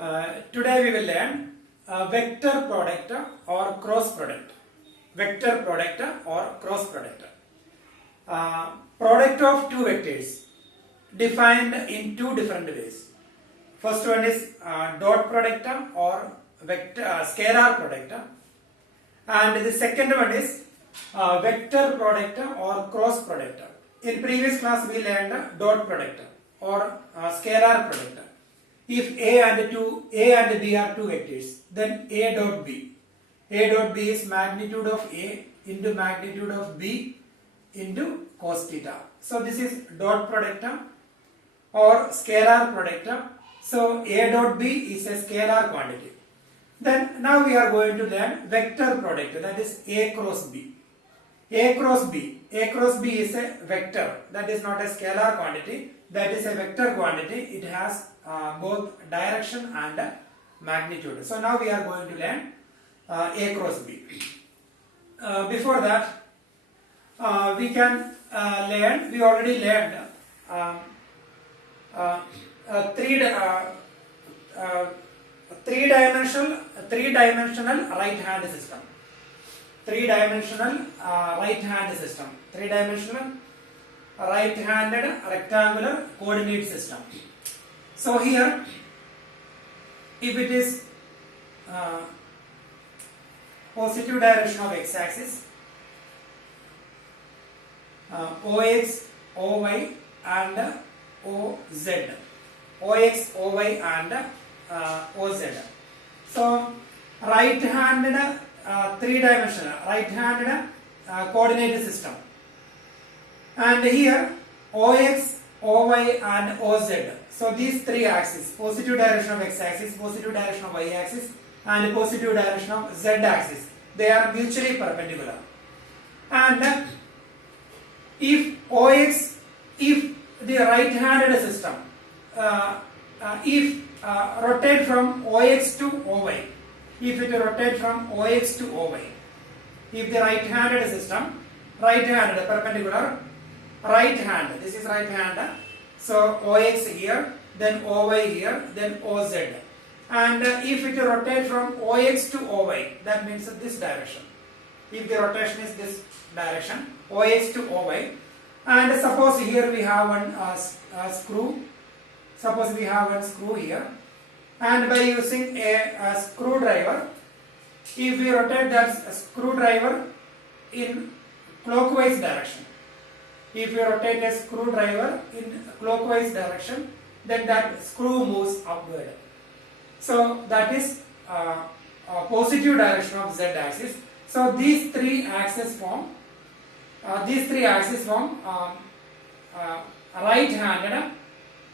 Today we will learn vector product or cross product. Vector product or cross product. Product of two vectors defined in two different ways. First one is dot product or vector scalar product, and the second one is vector product or cross product. In previous class we learned dot product or scalar product. If A and B are two vectors, then A dot B. A dot B is magnitude of A into magnitude of B into cos theta. So this is dot product or scalar product. So A dot B is a scalar quantity. Then now we are going to learn vector product, that is A cross B. A cross B. A cross B is a vector, that is not a scalar quantity, that is a vector quantity. It has both direction and magnitude. So now we are going to learn A cross B. Before that, we can learn, we already learned three-dimensional right-hand system. Three-dimensional right-hand system. Three-dimensional right-handed rectangular coordinate system. So here, if it is positive direction of x-axis, OX, OY and OZ. OX, OY and OZ. So right-handed three-dimensional right-handed coordinate system. And here OX, OY and OZ. So these three axes, positive direction of x-axis, positive direction of y-axis and positive direction of z-axis, they are mutually perpendicular. And if the right-handed system, rotate from OX to OY, if it rotate from OX to OY, if the right-handed system, right-handed perpendicular, right hand, this is right hand, so OX here, then OY here, then OZ. And if it rotate from OX to OY, that means this direction. If the rotation is this direction, OX to OY, and suppose here we have one screw, suppose we have one screw here, and by using a screwdriver, if we rotate that screwdriver in clockwise direction, if you rotate a screwdriver in clockwise direction, then that screw moves upward. So that is positive direction of z-axis. So these three axes form right-handed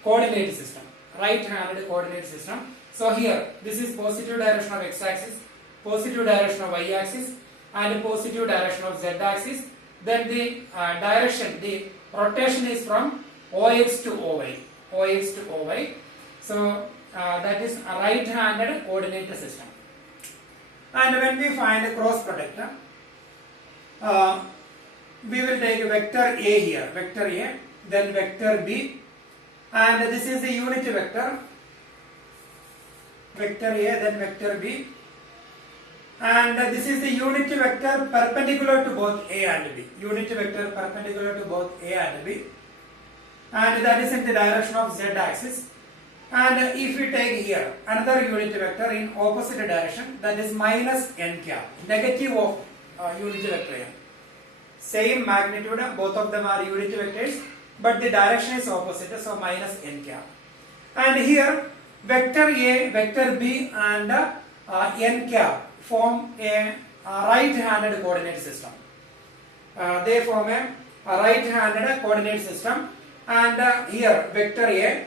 coordinate system. Right-handed coordinate system. So here, this is positive direction of x-axis, positive direction of y-axis, and positive direction of z-axis. Then the direction, the rotation is from OX to OY. OX to OY. So that is a right-handed coordinate system. And when we find a cross product, we will take vector A here, vector A, then vector B, and this is the unit vector, vector A, then vector B, and this is the unit vector perpendicular to both A and B, unit vector perpendicular to both A and B, and that is in the direction of z-axis. And if we take here another unit vector in opposite direction, that is minus n cap, negative of unit vector n. Same magnitude, both of them are unit vectors, but the direction is opposite, so minus n cap. And here vector A, vector B and n cap form a right-handed coordinate system. They form a right-handed coordinate system, and here vector A,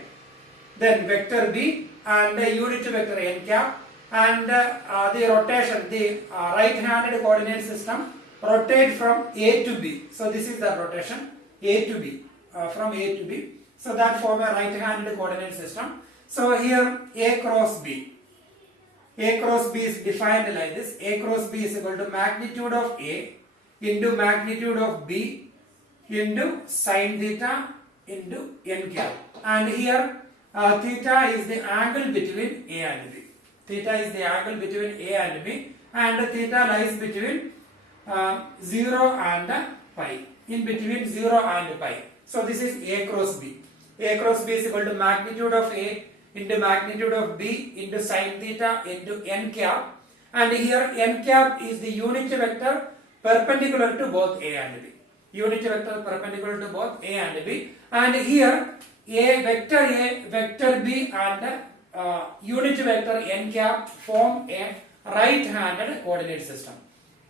then vector B and unit vector n cap, and the rotation, the right-handed coordinate system rotate from A to B. So this is the rotation, A to B, from A to B. So that form a right-handed coordinate system. So here A cross B. A cross B is defined like this. A cross B is equal to magnitude of A into magnitude of B into sine theta into n cap. And here theta is the angle between A and B. Theta is the angle between A and B, and theta lies between 0 and pi. In between 0 and pi. So this is A cross B. A cross B is equal to magnitude of A into magnitude of B into sin theta into n cap. And here n cap is the unit vector perpendicular to both A and B. Unit vector perpendicular to both A and B. And here A, vector B and unit vector n cap form a right-handed coordinate system.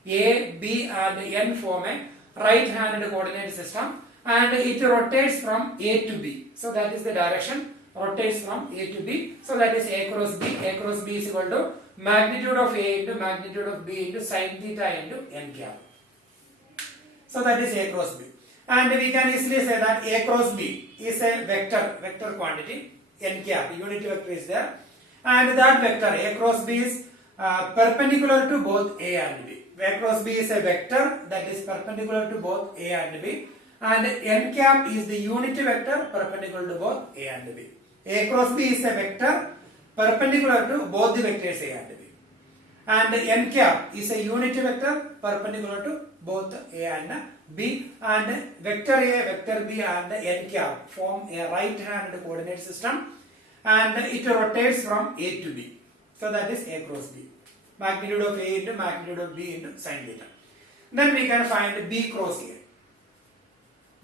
A, B and n form a right-handed coordinate system, and it rotates from A to B. So that is the direction, rotates from A to B. So that is A cross B. A cross B is equal to magnitude of A into magnitude of B into sin theta into n cap. So that is A cross B. And we can easily say that A cross B is a vector quantity, n cap, unit vector is there. And that vector A cross B is perpendicular to both A and B. A cross B is a vector that is perpendicular to both A and B. And n cap is the unit vector perpendicular to both A and B. A cross B is a vector perpendicular to both the vectors A and B. And n cap is a unit vector perpendicular to both A and B. And vector A, vector B and n cap form a right-handed coordinate system, and it rotates from A to B. So that is A cross B. Magnitude of A into magnitude of B into sin theta. Then we can find B cross A.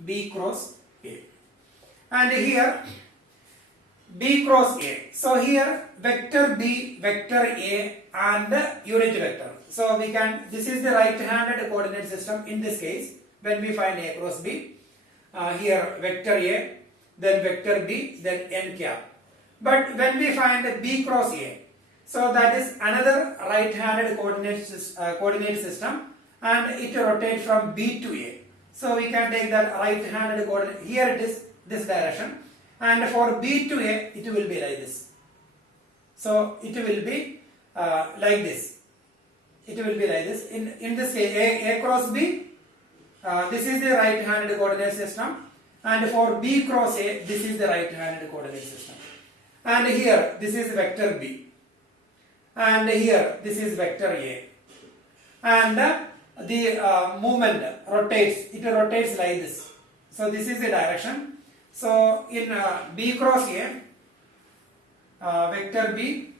B cross A. And here B cross A. So here vector B, vector A and unit vector. So we can, this is the right-handed coordinate system in this case when we find A cross B. Here vector A, then vector B, then n cap. But when we find B cross A, so that is another right-handed coordinate system, and it rotates from B to A. So we can take that right-handed coordinate, here it is this direction, and for B to A it will be like this. So it will be like this. It will be like this. In this case A cross B, this is the right-handed coordinate system, and for B cross A this is the right-handed coordinate system. And here this is vector B, and here this is vector A, and the movement rotates, it rotates like this. So this is the direction. So in B cross A, vector B,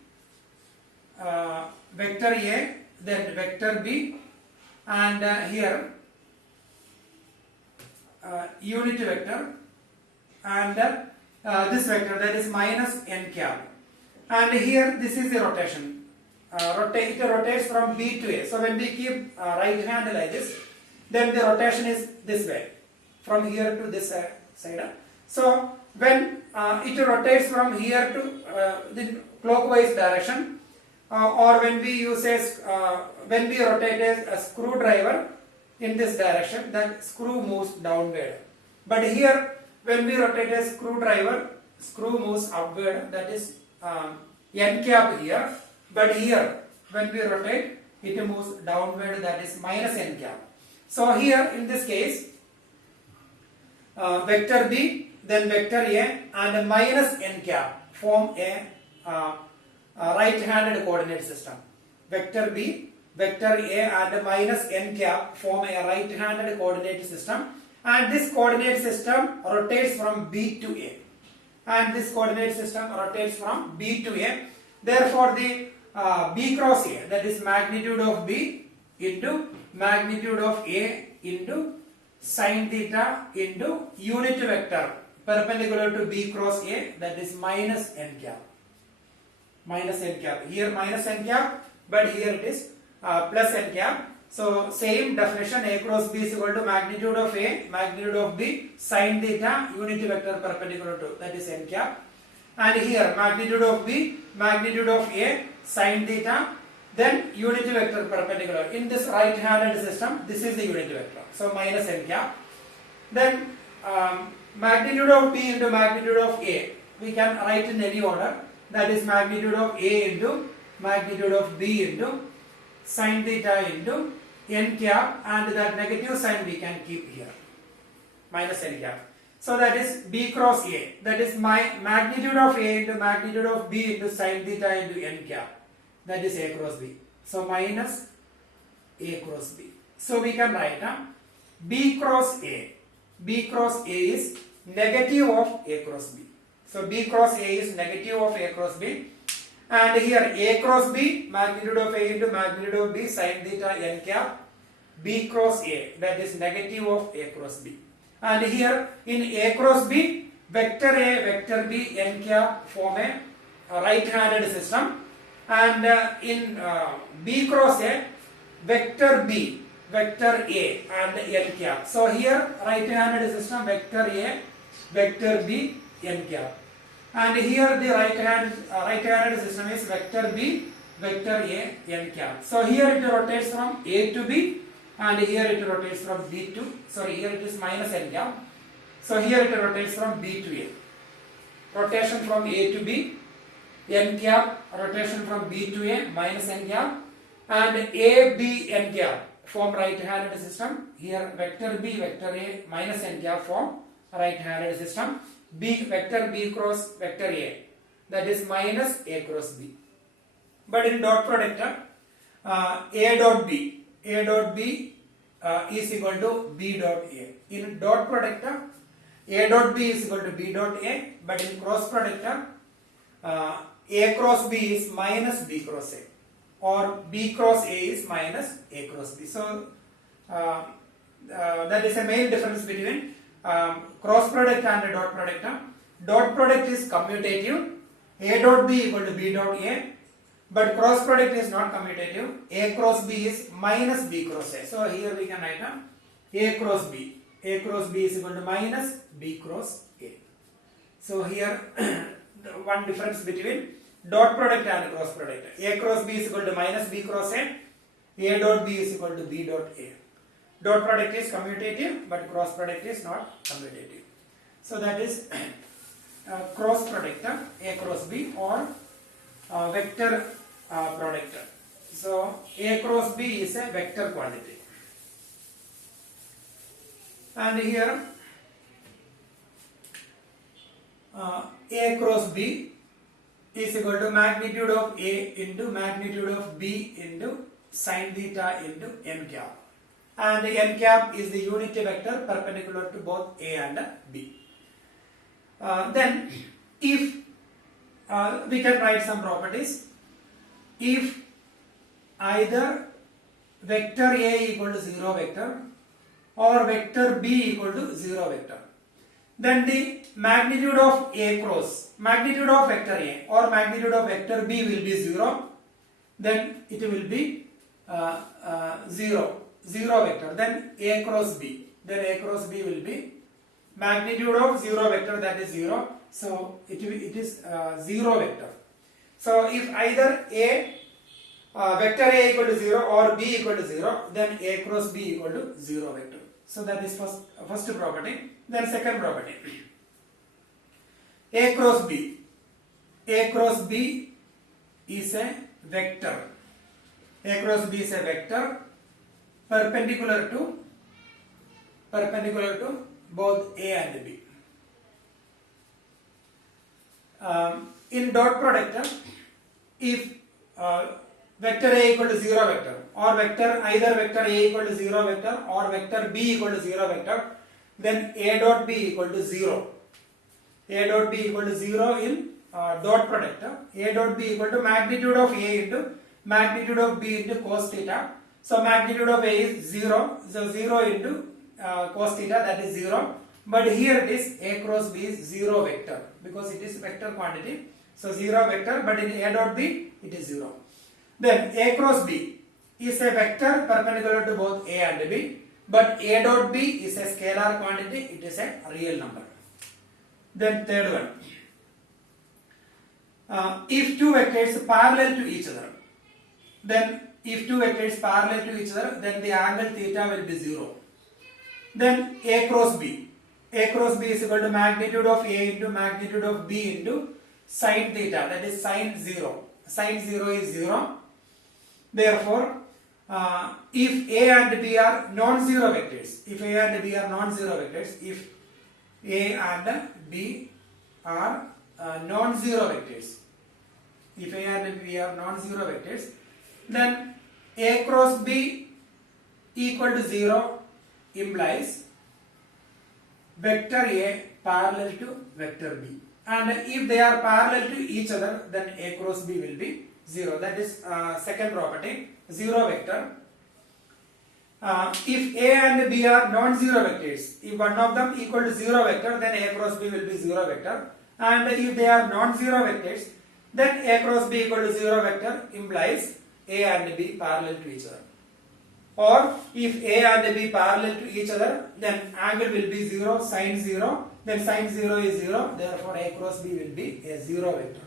vector A, then vector B, and here unit vector, and this vector, that is minus n cap, and here this is the rotation. It rotates from B to A. So when we keep right hand like this, then the rotation is this way, from here to this side. So when it rotates from here to the clockwise direction, or when we use when we rotate a screwdriver in this direction, then screw moves downward. But here when we rotate a screwdriver, screw moves upward, that is n cap here. But here when we rotate, it moves downward, that is minus n cap. So here in this case, vector B, then vector A and minus n cap form a right-handed coordinate system. Vector B, vector A and minus n cap form a right-handed coordinate system, and this coordinate system rotates from B to A, and this coordinate system rotates from B to A. Therefore the B cross A, that is magnitude of B into magnitude of A into sin theta into unit vector perpendicular to B cross A, that is minus n cap. Minus n cap. Here minus n cap, but here it is plus n cap. So same definition, A cross B is equal to magnitude of A, magnitude of B, sin theta, unit vector perpendicular to, that is n cap. And here magnitude of B, magnitude of A, sin theta, then unit vector perpendicular. In this right-handed system, this is the unit vector. So minus n cap. Then magnitude of B into magnitude of A, we can write in any order. That is magnitude of A into magnitude of B into sin theta into n cap, and that negative sign we can keep here, minus n cap. So that is B cross A. That is my magnitude of A into magnitude of B into sin theta into n cap. That is A cross B. So minus A cross B. So we can write B cross A. B cross A is negative of A cross B. So B cross A is negative of A cross B. And here A cross B, magnitude of A into magnitude of B sin theta n cap. B cross A, that is negative of A cross B. And here in A cross B, vector A, vector B, n cap form a right-handed system. And in B cross A, vector B, vector A and n cap. So here right-handed system, vector A, vector B, n cap. And here the right-handed system is vector B, vector A, n cap. So here it rotates from A to B, and here it rotates from B to, sorry, here it is minus n cap. So here it rotates from B to A. Rotation from A to B, n cap, rotation from B to A, minus n cap, and A, B, n cap form right-handed system. Here vector B, vector A, minus n cap form right-handed system. B, vector B cross vector A, that is minus A cross B. But in dot product, A dot B is equal to B dot A. In dot product, A dot B is equal to B dot A, but in cross product, A cross B is minus B cross A, or B cross A is minus A cross B. So that is a main difference between cross product and dot product. Dot product is commutative. A dot B equal to B dot A. But cross product is not commutative. A cross B is minus B cross A. So here we can write A cross B. A cross B is equal to minus B cross A. So here one difference between dot product and cross product. A cross B is equal to minus B cross A. A dot B is equal to B dot A. Dot product is commutative, but cross product is not commutative. So that is cross product, A cross B, or vector product. So A cross B is a vector quantity. And here A cross B is equal to magnitude of A into magnitude of B into sin theta into n cap. And n cap is the unit vector perpendicular to both A and B. Then if we can write some properties. If either vector A equal to 0 vector or vector B equal to 0 vector, then the magnitude of A cross, magnitude of vector A or magnitude of vector B will be 0, then it will be 0 vector, then A cross B, will be magnitude of 0 vector, that is 0, so it is 0 vector. So if either vector A equal to 0 or B equal to 0, then A cross B equal to 0 vector. So that is first property. Then second property, A cross B. A cross B is a vector. A cross B is a vector perpendicular to both A and B. In dot product, if vector A equal to 0 vector or either vector A equal to 0 vector or vector B equal to 0 vector, then A dot B equal to 0. A dot B equal to 0 in dot product. A dot B equal to magnitude of A into magnitude of B into cos theta. So magnitude of A is 0. So 0 into cos theta, that is 0. But here it is A cross B is 0 vector because it is vector quantity. So 0 vector, but in A dot B it is 0. Then A cross B is a vector perpendicular to both A and B, but A dot B is a scalar quantity, it is a real number. Then third one, if two vectors parallel to each other, then the angle theta will be 0. Then A cross B is equal to magnitude of A into magnitude of B into sin theta, that is sin 0. Sin 0 is 0. Therefore, if A and B are non-zero vectors, if A and B are non-zero vectors. If A and B are non-zero vectors, then A cross B equal to 0 implies vector A parallel to vector B. And if they are parallel to each other, then A cross B will be 0. That is second property, zero vector. If A and B are non-zero vectors, if one of them equal to 0 vector, then A cross B will be 0 vector. And if they are non-zero vectors, then A cross B equal to 0 vector implies A and B parallel to each other. Or if A and B parallel to each other, then angle will be 0, sine 0, then sine 0 is 0, therefore A cross B will be a 0 vector.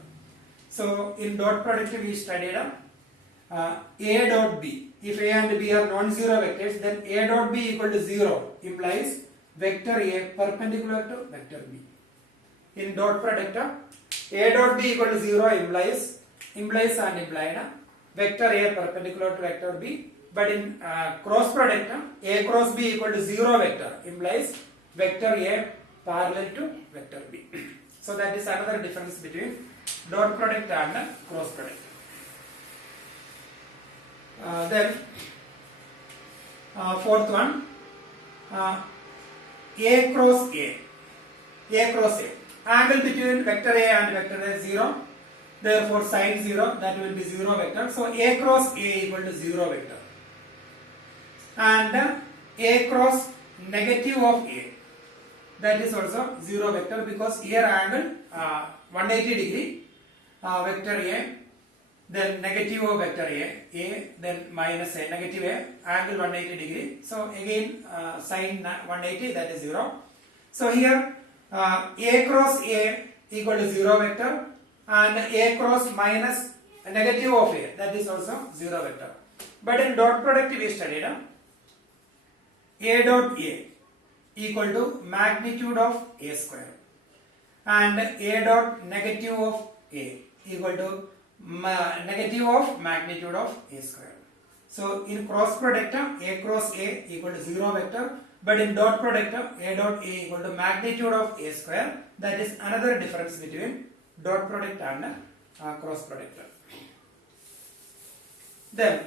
So in dot product we studied A dot B. If A and B are non-zero vectors, then A dot B equal to 0 implies vector A perpendicular to vector B. In dot product, A dot B equal to 0 implies and implied vector A perpendicular to vector B. But in cross product, A cross B equal to 0 vector implies vector A parallel to vector B. So that is another difference between dot product and cross product. Then fourth one, A cross A. A cross A. Angle between vector A and vector A is 0. Therefore sine 0, that will be 0 vector. So A cross A equal to 0 vector. And A cross negative of A, that is also 0 vector, because here angle 180 degree, vector A, then negative of vector A, then minus A, negative A, angle 180 degree. So again sine 180, that is 0. So here A cross A equal to 0 vector, and A cross minus negative of A, that is also 0 vector. But in dot product we studied A dot A equal to magnitude of A square, and A dot negative of A equal to negative of magnitude of A square. So in cross product, A cross A equal to 0 vector, but in dot product, A dot A equal to magnitude of A square. That is another difference between dot product and cross product. Then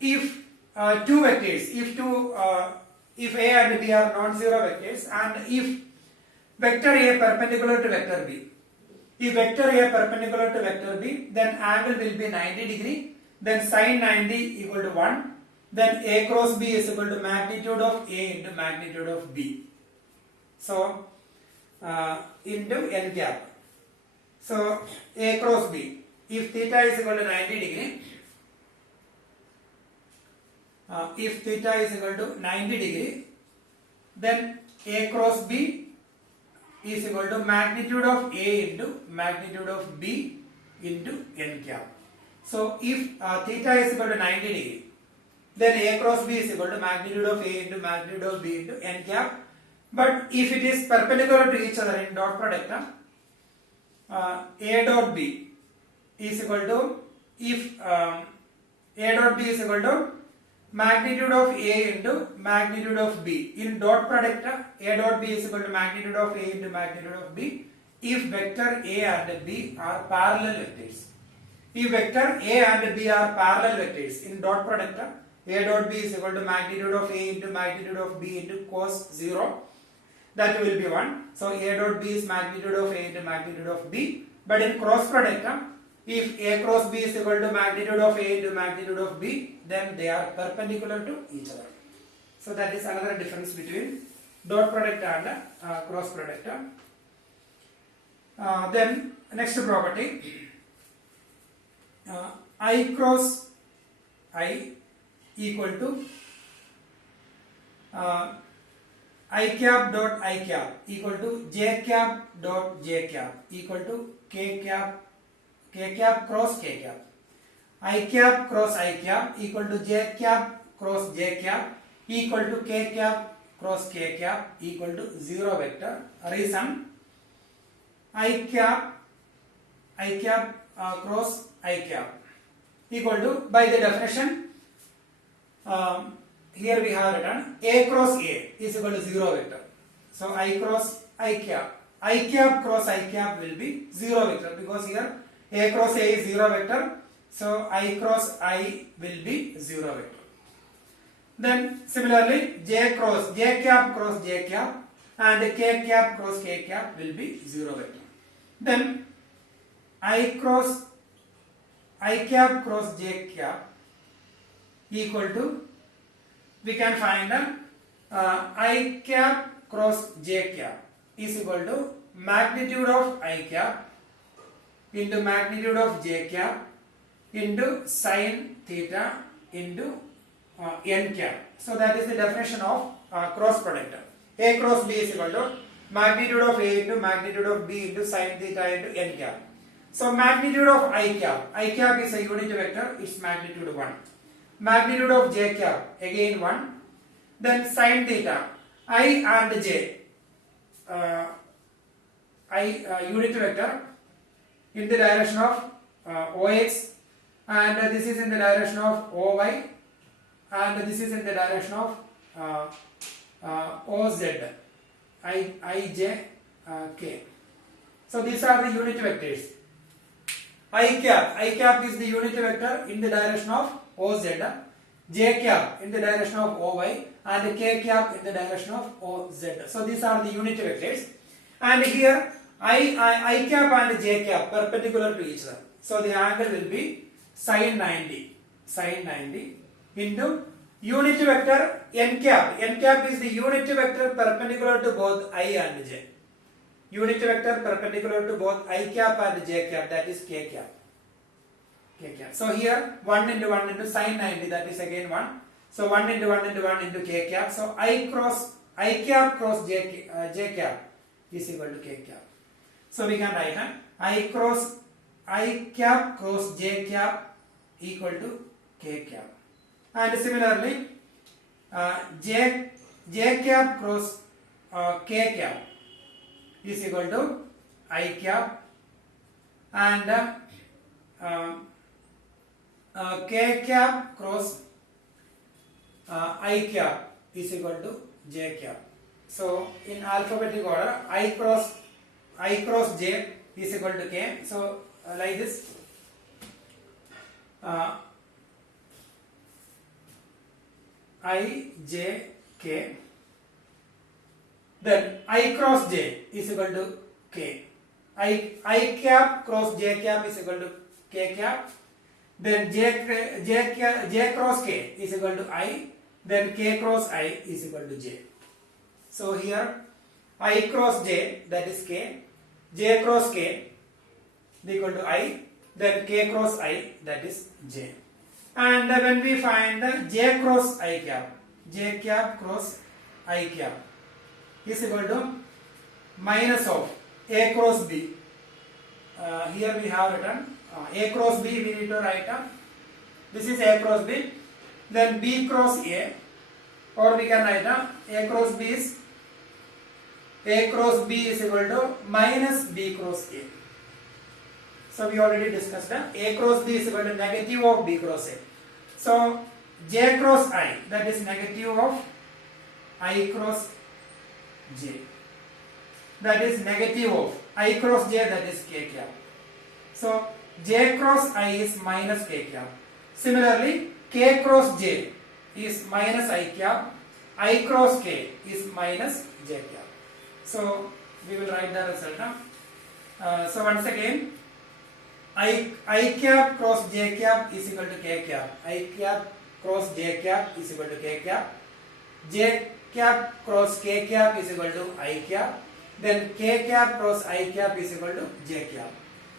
if two vectors, if A and B are non-zero vectors, and if vector A perpendicular to vector B, if vector A perpendicular to vector B, then angle will be 90 degree, then sine 90 equal to 1, then A cross B is equal to magnitude of A into magnitude of B. So into n cap. So A cross B, if theta is equal to 90 degree, if theta is equal to 90 degree, then A cross B is equal to magnitude of A into magnitude of B into n cap. So if theta is equal to 90 degree, then A cross B is equal to magnitude of A into magnitude of B into n cap. But if it is perpendicular to each other in dot product, A dot B is equal to, if A dot B is equal to magnitude of A into magnitude of B. In dot product, A dot B is equal to magnitude of A into magnitude of B if vector A and B are parallel vectors. If vector A and B are parallel vectors, in dot product, A dot B is equal to magnitude of A into magnitude of B into cos 0. That will be 1. So A dot B is magnitude of A into magnitude of B. But in cross product, if A cross B is equal to magnitude of A into magnitude of B, then they are perpendicular to each other. So that is another difference between dot product and cross product. Then next property, I cross I equal to I cap dot I cap equal to J cap dot J cap equal to K cap cross K cap. I cap cross I cap equal to J cap cross J cap equal to K cap cross K cap equal to 0 vector. Reason, I cap cross I cap equal to, by the definition, here we have written A cross A is equal to 0 vector. So I cross I cap cross I cap will be 0 vector because here A cross A is 0 vector. So I cross I will be 0 vector. Then similarly J cap cross J cap and K cap cross K cap will be 0 vector. Then I cap cross J cap equal to, we can find I cap cross J cap is equal to magnitude of I cap into magnitude of J cap into sin theta into n cap. So that is the definition of cross product. A cross B is equal to magnitude of A into magnitude of B into sin theta into n cap. So magnitude of I cap is a unit vector, its magnitude 1. Magnitude of J cap again 1. Then sin theta, I and J, unit vector in the direction of OX, and this is in the direction of OY, and this is in the direction of OZ, IJ, K. So these are the unit vectors. I cap is the unit vector in the direction of OZ, J cap in the direction of OY, and K cap in the direction of OZ. So these are the unit vectors. And here I cap and J cap perpendicular to each other. So the angle will be sin 90 into unit vector n cap. N cap is the unit vector perpendicular to both I and J. Unit vector perpendicular to both I cap and J cap, that is K cap. So here 1 into 1 into sin 90, that is again 1. So 1 into 1 into 1 into K cap. So I cap cross J cap is equal to K cap. So we can write I cap cross J cap equal to K cap. And similarly J cap cross K cap is equal to I cap, and K cap cross I cap is equal to J cap. So in alphabetic order, I cross J is equal to K. So like this, I, J, K. Then I cross J is equal to K. I cap cross J cap is equal to K cap. Then J cross K is equal to I. Then K cross I is equal to J. So here I cross J, that is K. J cross K is equal to I. Then K cross I, that is J. And when we find J cross I cap, J cap cross I cap is equal to minus of A cross B. Here we have written A cross B, we need to write this is A cross B, then B cross A, or we can write A cross B is equal to minus B cross A. So we already discussed A cross B is equal to negative of B cross A. So J cross I, that is negative of I cross J. That is negative of I cross J, that is K cap. So J cross I is minus K cap. Similarly, K cross J is minus I cap. I cross K is minus J cap. So we will write the result. So once again, I cap cross J cap is equal to K cap. I cap cross J cap is equal to K cap. J cap cross K cap is equal to I cap. Then K cap cross I cap is equal to J cap.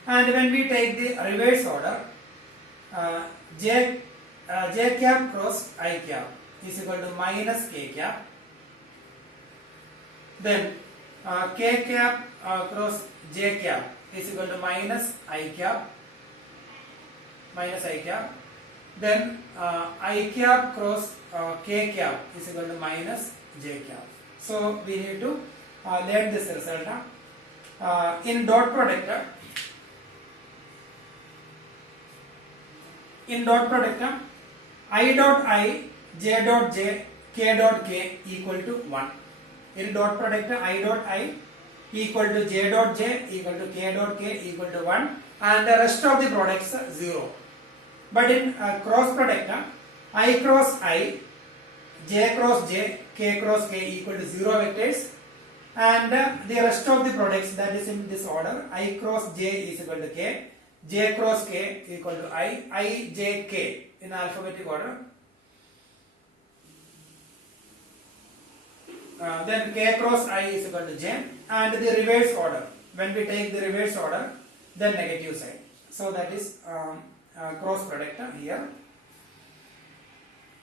And when we take the reverse order, J cap cross I cap is equal to minus K cap. Then K cap cross J cap is equal to minus I cap. Then I cap cross K cap is equal to minus J cap. So we need to learn this result. In dot product, I dot I, J dot J, K dot K equal to 1. in dot product I dot I equal to j dot j equal to k dot k equal to 1 and the rest of the products 0. But in cross product I cross I, j cross j, k cross k equal to 0 vectors and the rest of the products that is in this order I cross j is equal to k, j cross k equal to I, j, k in alphabetic order. Then k cross I is equal to j and the reverse order. When we take the reverse order, then negative side. So that is cross product here.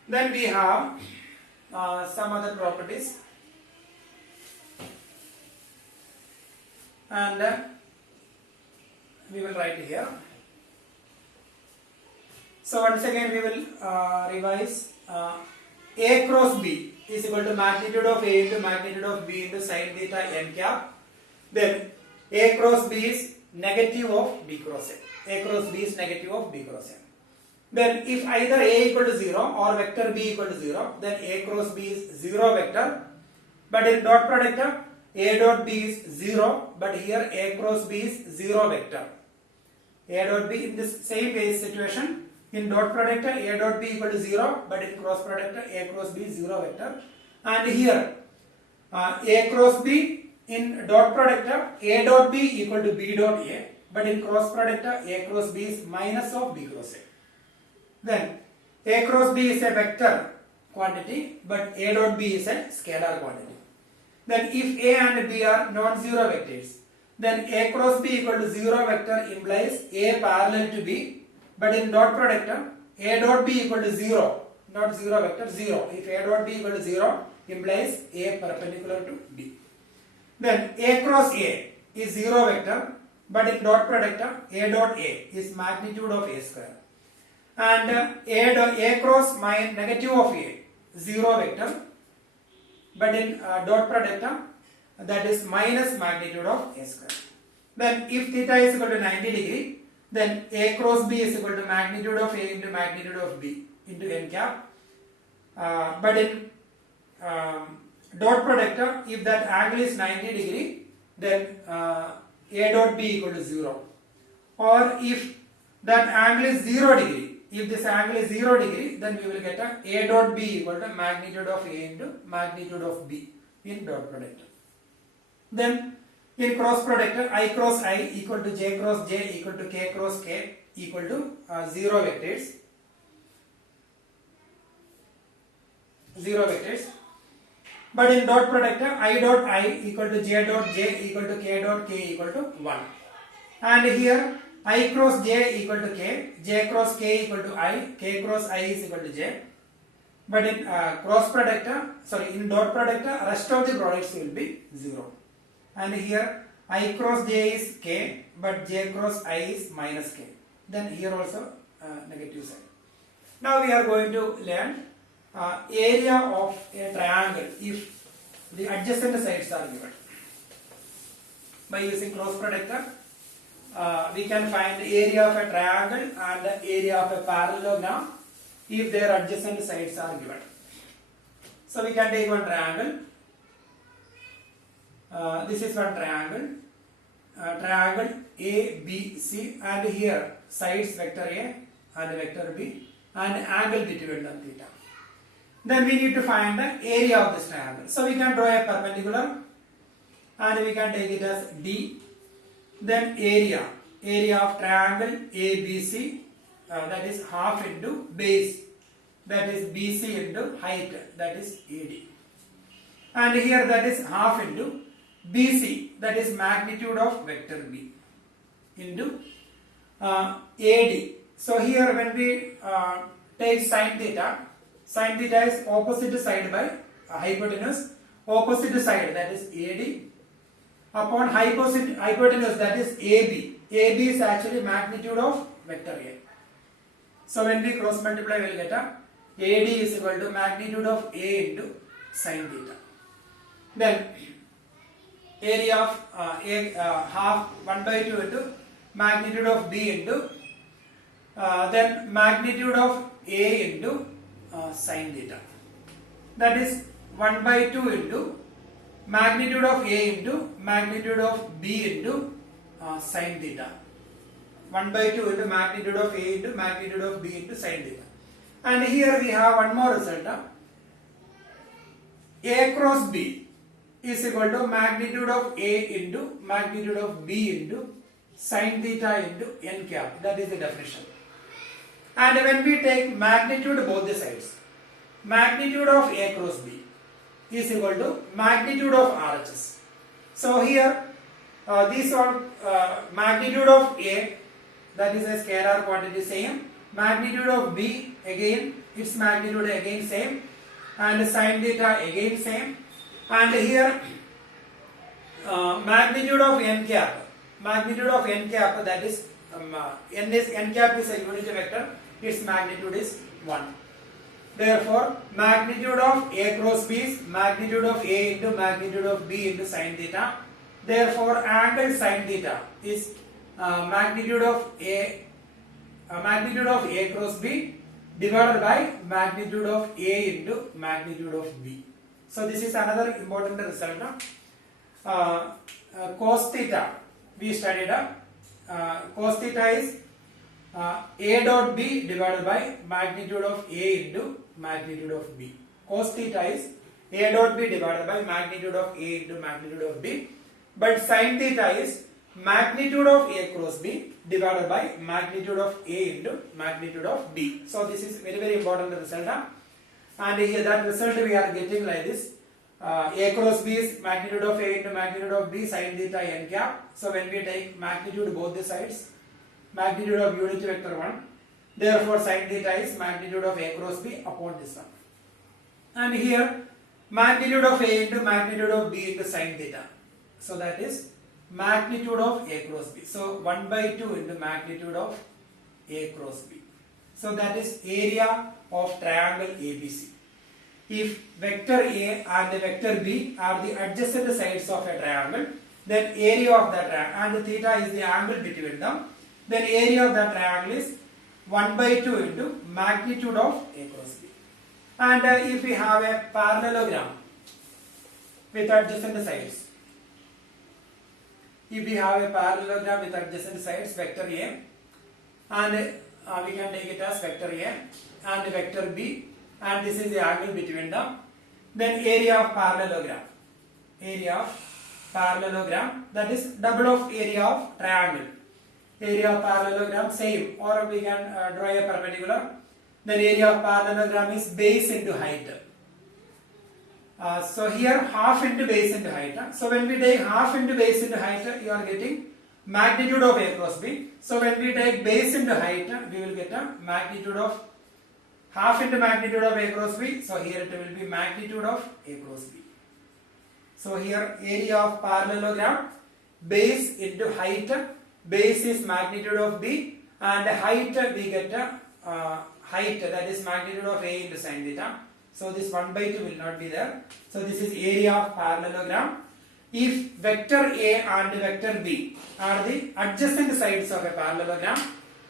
Then we have some other properties and we will write here. So once again we will revise A cross B is equal to magnitude of A into magnitude of B into sin theta n cap. Then A cross B is negative of B cross A. A cross B is negative of B cross A. Then if either A equal to 0 or vector B equal to 0, then A cross B is 0 vector. But in dot product A dot B is 0, but here A cross B is 0 vector. A dot B in this same case situation, in dot product A dot B equal to 0, but in cross product A cross B is 0 vector. And here A cross B in dot product A dot B equal to B dot A, but in cross product A cross B is minus of B cross A. Then A cross B is a vector quantity, but A dot B is a scalar quantity. Then if A and B are non-zero vectors, then A cross B equal to 0 vector implies A parallel to B, but in dot product A dot B equal to 0, not 0 vector, 0. If A dot B equal to 0 implies A perpendicular to B. Then A cross A is 0 vector, but in dot product A dot A is magnitude of A square. And A cross negative of A, 0 vector, but in dot product that is minus magnitude of A square. Then if theta is equal to 90 degree, then A cross B is equal to magnitude of A into magnitude of B into n cap. But in dot product, if that angle is 90 degree, then A dot B equal to 0. Or if that angle is 0 degree, if this angle is 0 degree, then we will get A dot B equal to magnitude of A into magnitude of B in dot product. Then in cross product, I cross I equal to j cross j equal to k cross k equal to 0 vectors. 0 vectors. But in dot product, I dot I equal to j dot j equal to k dot k equal to 1. And here I cross j equal to k, j cross k equal to I, k cross I is equal to j. But in cross product, in dot product, rest of the products will be 0. And here I cross j is k, but j cross I is minus k. Then here also negative sign. Now we are going to learn area of a triangle if the adjacent sides are given. By using cross product, we can find the area of a triangle and the area of a parallelogram if their adjacent sides are given. So we can take one triangle. This is one triangle. Triangle ABC, and here sides vector A and vector B and angle between them theta. Then we need to find the area of this triangle. So we can draw a perpendicular and we can take it as D. Then area of triangle ABC, that is half into base, that is BC into height, that is AD. And here that is half into BC, that is magnitude of vector B, into AD. So here when we take sin theta is opposite side by hypotenuse, opposite side that is AD upon hypotenuse that is AB. AB is actually magnitude of vector A. So when we cross multiply we will get AD is equal to magnitude of A into sin theta. Then area of half 1 by 2 into magnitude of B into then magnitude of A into sin theta. That is 1 by 2 into magnitude of A into magnitude of B into sin theta. 1 by 2 into magnitude of A into magnitude of B into sin theta. And here we have one more result. A cross B is equal to magnitude of A into magnitude of B into sin theta into n cap. That is the definition. And when we take magnitude both the sides, magnitude of A cross B is equal to magnitude of RHS. So here these are magnitude of A, that is a scalar quantity, same. Magnitude of B, again its magnitude again same, and sin theta again same. And here magnitude of n cap, that is n cap is a unit vector, its magnitude is 1. Therefore magnitude of A cross B is magnitude of A into magnitude of B into sin theta. Therefore angle sin theta is magnitude of A cross B divided by magnitude of A into magnitude of B. So this is another important result. Cos theta we studied. Cos theta is A dot B divided by magnitude of A into magnitude of B. Cos theta is A dot B divided by magnitude of A into magnitude of B. But sin theta is magnitude of A cross B divided by magnitude of A into magnitude of B. So this is very important result. And here that result we are getting like this. A cross B is magnitude of A into magnitude of B sin theta n cap. So when we take magnitude both the sides, magnitude of unit vector 1, therefore sin theta is magnitude of A cross B upon this one. And here magnitude of A into magnitude of B into sin theta. So that is magnitude of A cross B. So 1 by 2 into magnitude of A cross B. So that is area of triangle ABC. If vector A and vector B are the adjacent sides of a triangle, then area of that triangle, and theta is the angle between them, then area of that triangle is 1 by 2 into magnitude of A cross B. And if we have a parallelogram with adjacent sides, if we have a parallelogram with adjacent sides, vector A, and we can take it as vector A and vector B, and this is the angle between them, then area of parallelogram, that is double of area of triangle. Area of parallelogram same, or we can draw a perpendicular. Then area of parallelogram is base into height. So here half into base into height. So when we take half into base into height, you are getting magnitude of A cross B. So when we take base into height, we will get a magnitude of half into magnitude of A cross B. So here it will be magnitude of A cross B. So here area of parallelogram, base into height. Base is magnitude of B, and height we get height, that is magnitude of A into sin theta. So this 1 by 2 will not be there. So this is area of parallelogram. If vector A and vector B are the adjacent sides of a parallelogram,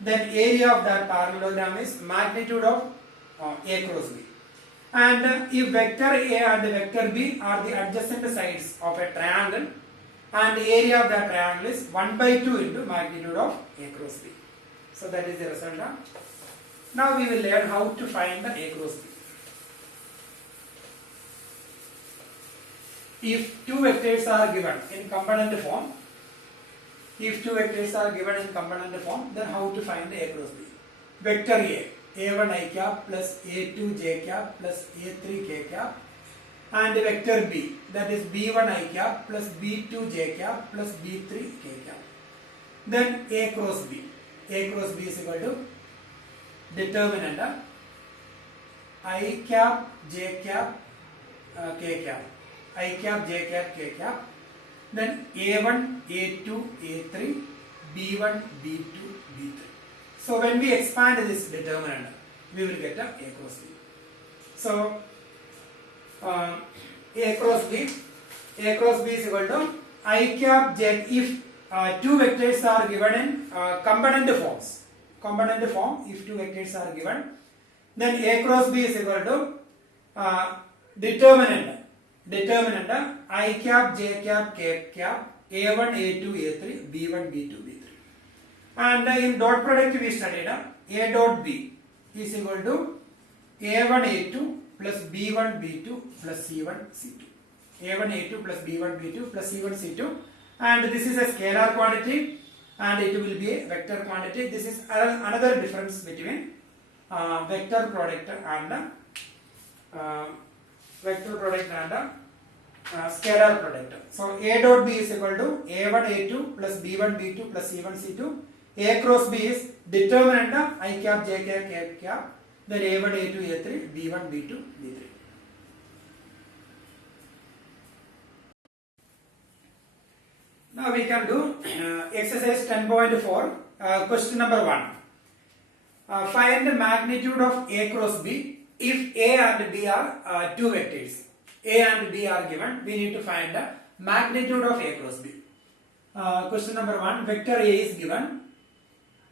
then area of that parallelogram is magnitude of A cross B. And if vector A and vector B are the adjacent sides of a triangle, and area of that triangle is 1 by 2 into magnitude of A cross B. So that is the result. Now we will learn how to find the A cross B. If two vectors are given in component form, then how to find the A cross B? Vector A, A1 I cap plus A2 J cap plus A3 K cap, and vector B, that is B1 I cap plus B2 J cap plus B3 K cap. Then A cross B. A cross B is equal to determinant I cap J cap K cap. I cap J cap K cap. Then A1, A2, A3, B1, B2, B3. So when we expand this determinant, we will get a cross B. So A cross B is equal to I cap J. If two vectors are given in component form, if two vectors are given, then A cross B is equal to determinant determinant I cap, j cap, k cap, a1, a2, a3, b1, b2, b3. And in dot product we studied a dot b is equal to a1, a2 plus b1, b2 plus c1, c2. a1, a2 plus b1, b2 plus c1, c2. And this is a scalar quantity and it will be a vector quantity. This is another difference between vector product and scalar product. So a dot b is equal to a1, a2 plus b1, b2 plus c1, c2. A cross b is determinant of I cap, j cap, k cap. Then a1, a2, a3, b1, b2, b3. Now we can do exercise 10.4, question number 1. Find the magnitude of A cross B if A and B are two vectors. A and B are given. We need to find the magnitude of A cross B. Question number 1. Vector A is given.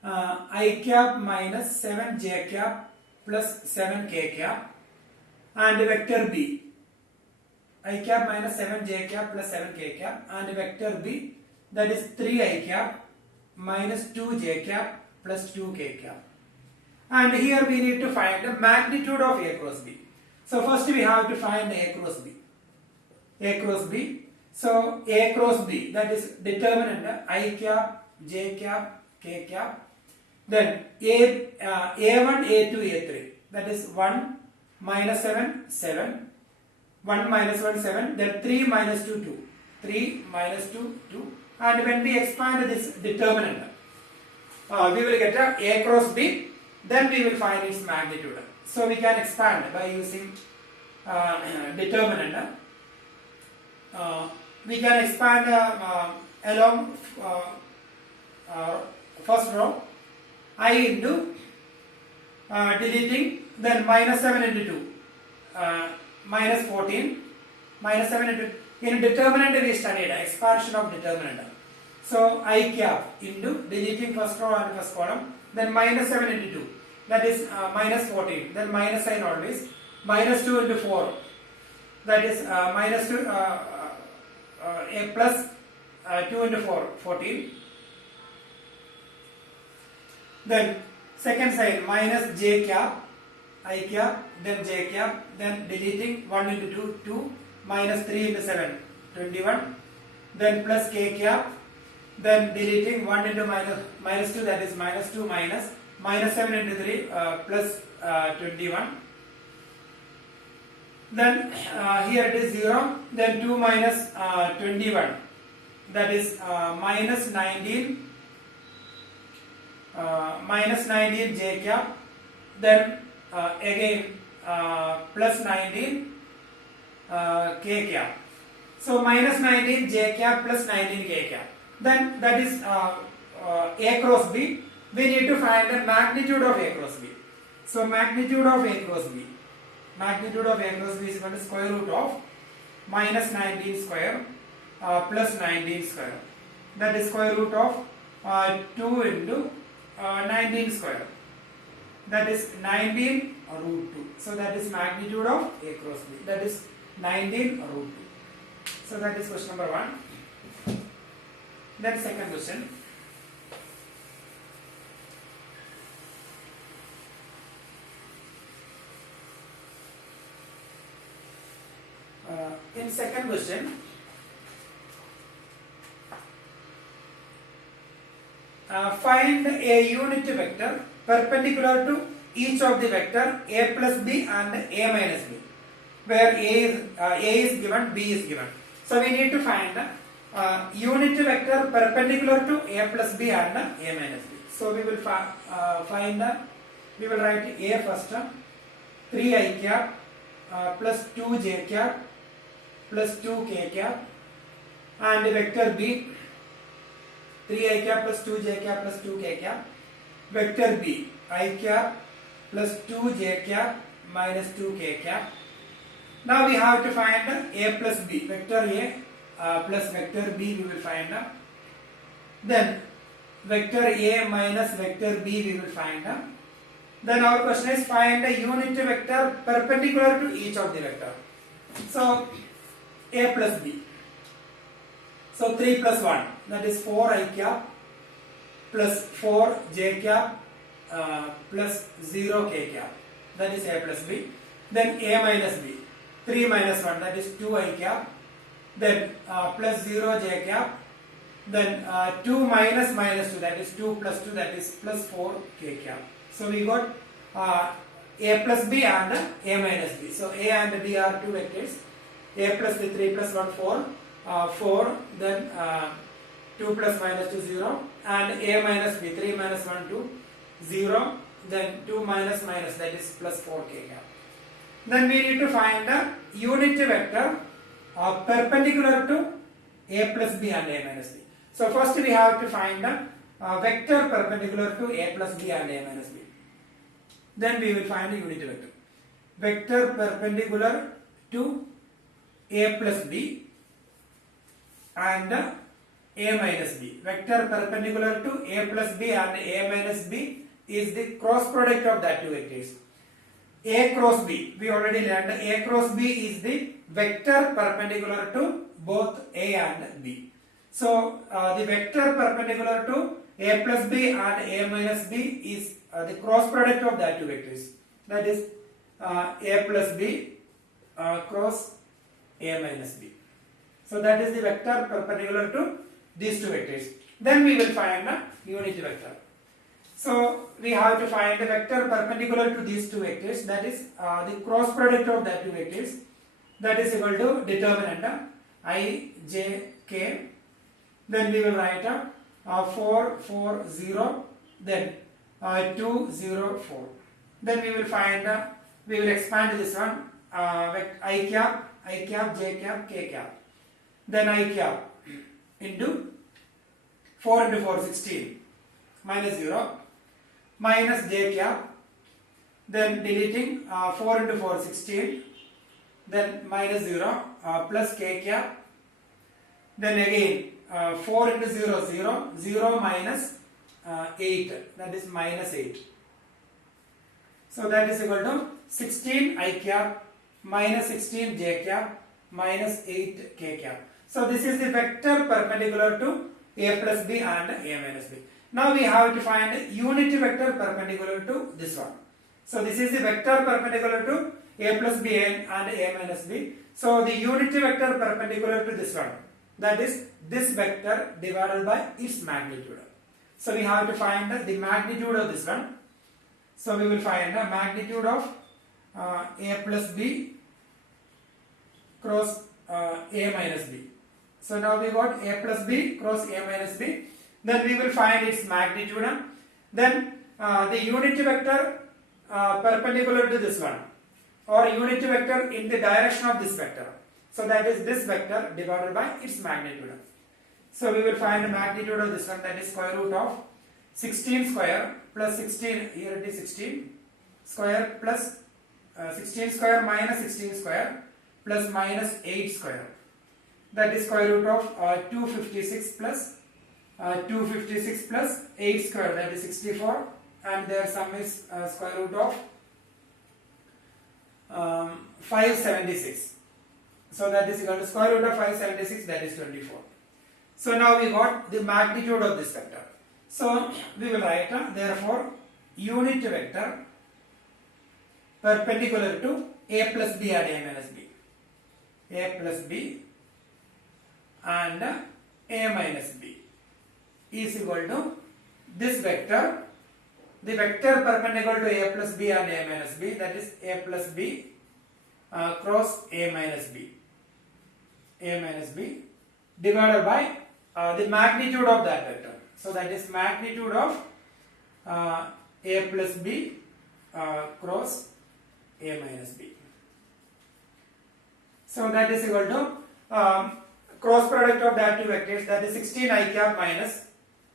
I cap minus 7 j cap plus 7 k cap. And vector B. I cap minus 7 j cap plus 7 k cap. And vector B, that is 3 I cap minus 2 j cap plus 2 k cap. And here we need to find the magnitude of A cross B. So first we have to find A cross B. A cross B. So A cross B, that is determinant I cap, j cap, k cap. Then A1, A2, A3, that is 1 minus 7, 7. 1 minus 1, 7. Then 3 minus 2, 2. 3 minus 2, 2. And when we expand this determinant, we will get A cross B. Then we will find its magnitude. So we can expand by using determinant. We can expand along first row I into deleting, then minus 7 into 2 minus 14, minus 7 into, in determinant we studied expansion of determinant. So I cap into deleting first row and first column, then minus 7 into 2, that is minus 14, then minus sign always, minus 2 into 4, that is minus 2, a plus 2 into 4, 14. Then second side minus j cap, I cap, then j cap, then deleting 1 into 2, 2, minus 3 into 7, 21, then plus k cap, then deleting 1 into minus 2, that is minus 2 minus 7 into 3 plus 21. Then here it is 0, then 2 minus 21, that is minus 19, minus 19 j cap, then again plus 19 k cap. So minus 19 j cap plus 19 k cap. Then that is A cross B. We need to find the magnitude of A cross B. So magnitude of A cross B. Magnitude of A cross B is equal to square root of minus 19 square plus 19 square. That is square root of 2 into 19 square. That is 19 root 2. So that is magnitude of A cross B. That is 19 root 2. So that is question number 1. Then second question. In second question, find a unit vector perpendicular to each of the vector a plus b and a minus b, where a is given, b is given. So we need to find unit vector perpendicular to a plus b and a minus b. So we will we will write a first, 3 I cap plus 2 j cap plus 2 k cap, and vector b, 3 I cap plus 2 j cap plus 2 k cap, vector b, I cap plus 2 j cap minus 2 k cap. Now we have to find a plus b, vector a plus vector b we will find. Then vector a minus vector b we will find. Then our question is find a unit vector perpendicular to each of the vector. So A plus B. So 3 plus 1, that is 4 I cap plus 4 j cap plus 0 k cap, that is A plus B. Then A minus B, 3 minus 1, that is 2 I cap, then plus 0 j cap, then 2 minus minus 2, that is 2 plus 2, that is plus 4 k cap. So we got A plus B and A minus B. So A and B are two vectors. A plus B, 3 plus 1, 4, 4, then 2 plus minus 2, 0, and A minus B, 3 minus 1, 2, 0, then 2 minus minus, that is plus 4 k cap. Then we need to find a unit vector perpendicular to A plus B and A minus B. So first we have to find a vector perpendicular to A plus B and A minus B. Then we will find a unit vector. Vector perpendicular to A plus B and A minus B. Vector perpendicular to A plus B and A minus B is the cross product of that two vectors. A cross B, we already learned A cross B is the vector perpendicular to both A and B. So the vector perpendicular to A plus B and A minus B is the cross product of that two vectors. That is A plus B cross A minus B. So that is the vector perpendicular to these two vectors. Then we will find a unit vector. So we have to find a vector perpendicular to these two vectors, that is the cross product of that two vectors, that is equal to determinant I, j, k. Then we will write 4, 4, 0, then 2, 0, 4. Then we will find, we will expand this one, I cap, j cap, k cap. Then I cap into 4 into 4, 16, minus 0, minus j cap, then deleting 4 into 4, 16, then minus 0, plus k cap, then again 4 into 0, 0, 0 minus 8, that is minus 8. So that is equal to 16 I cap minus 16 j cap minus 8 k cap. So this is the vector perpendicular to A plus B and A minus B. Now we have to find unit vector perpendicular to this one. So this is the vector perpendicular to A plus B and A minus B. So the unit vector perpendicular to this one, that is this vector divided by its magnitude. So we have to find the magnitude of this one. So we will find the magnitude of A plus B cross A minus B. So now we got A plus B cross A minus B. Then we will find its magnitude. Then the unit vector perpendicular to this one, or unit vector in the direction of this vector. So that is this vector divided by its magnitude. So we will find the magnitude of this one, that is square root of 16 square plus 16, here it is 16 square plus 16 square minus 16 square plus minus 8 square. That is square root of 256 plus 256 plus 8 square, that is 64, and their sum is square root of 576. So that is equal to square root of 576, that is 24. So now we got the magnitude of this vector. So we will write therefore unit vector perpendicular to A plus B and A minus B. A plus B and A minus B is equal to this vector, the vector perpendicular to A plus B and A minus B, that is A plus B cross A minus B. A minus B divided by the magnitude of that vector. So that is magnitude of A plus B cross A minus B. So that is equal to cross product of that two vectors, that is 16 I cap minus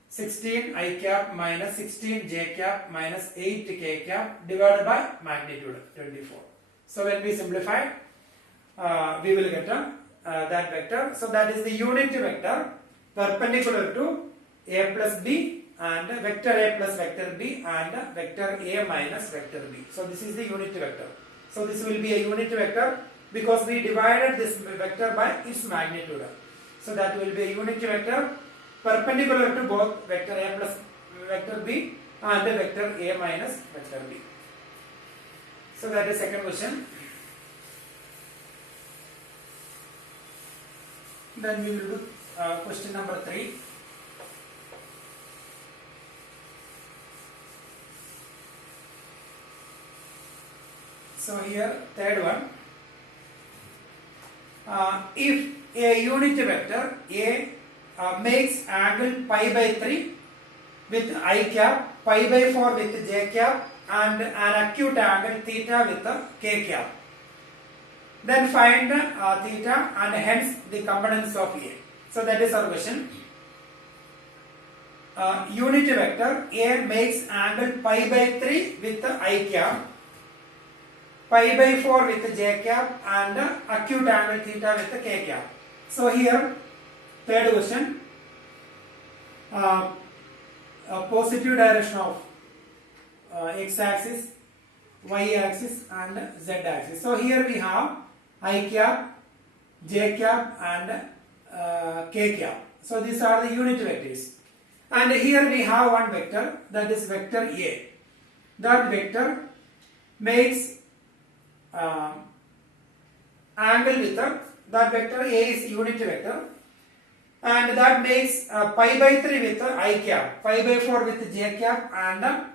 16 I cap minus 16 j cap minus 8 k cap divided by magnitude 24. So when we simplify, we will get that vector. So that is the unit vector perpendicular to A plus B and vector A plus vector B and vector A minus vector B. So this is the unit vector. So this will be a unit vector because we divided this vector by its magnitude. So that will be a unit vector perpendicular to both vector A plus vector B and the vector A minus vector B. So that is second question. Then we will do question number 3. So here third one. If a unit vector A makes angle pi by 3 with I cap, pi by 4 with j cap, and an acute angle theta with k cap, then find theta and hence the components of A. So that is our question. Unit vector A makes angle pi by 3 with I cap, pi by 4 with j cap, and acute angle theta with k cap. So here third question, positive direction of x-axis, y-axis and z-axis. So here we have I cap, j cap and k cap. So these are the unit vectors. And here we have one vector, that is vector A. That vector makes angle with that vector A is unit vector, and that makes pi by 3 with I cap, pi by 4 with j cap, and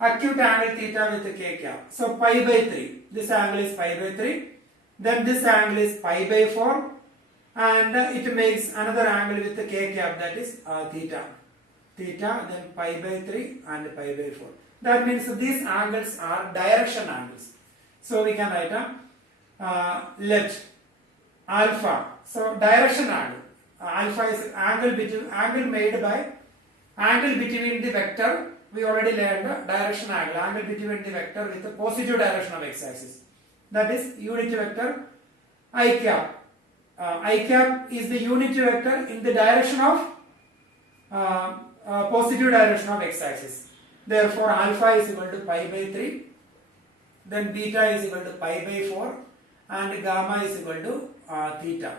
acute angle theta with k cap. So pi by 3, this angle is pi by 3, then this angle is pi by 4, and it makes another angle with the k cap, that is theta, then pi by 3 and pi by 4. That means these angles are direction angles. So we can write let alpha. So direction angle. Alpha is angle made by angle between the vector. We already learned direction angle between the vector with the positive direction of x-axis. That is unit vector I cap. I cap is the unit vector in the direction of positive direction of x-axis. Therefore, alpha is equal to pi by 3. Then beta is equal to pi by 4, and gamma is equal to theta.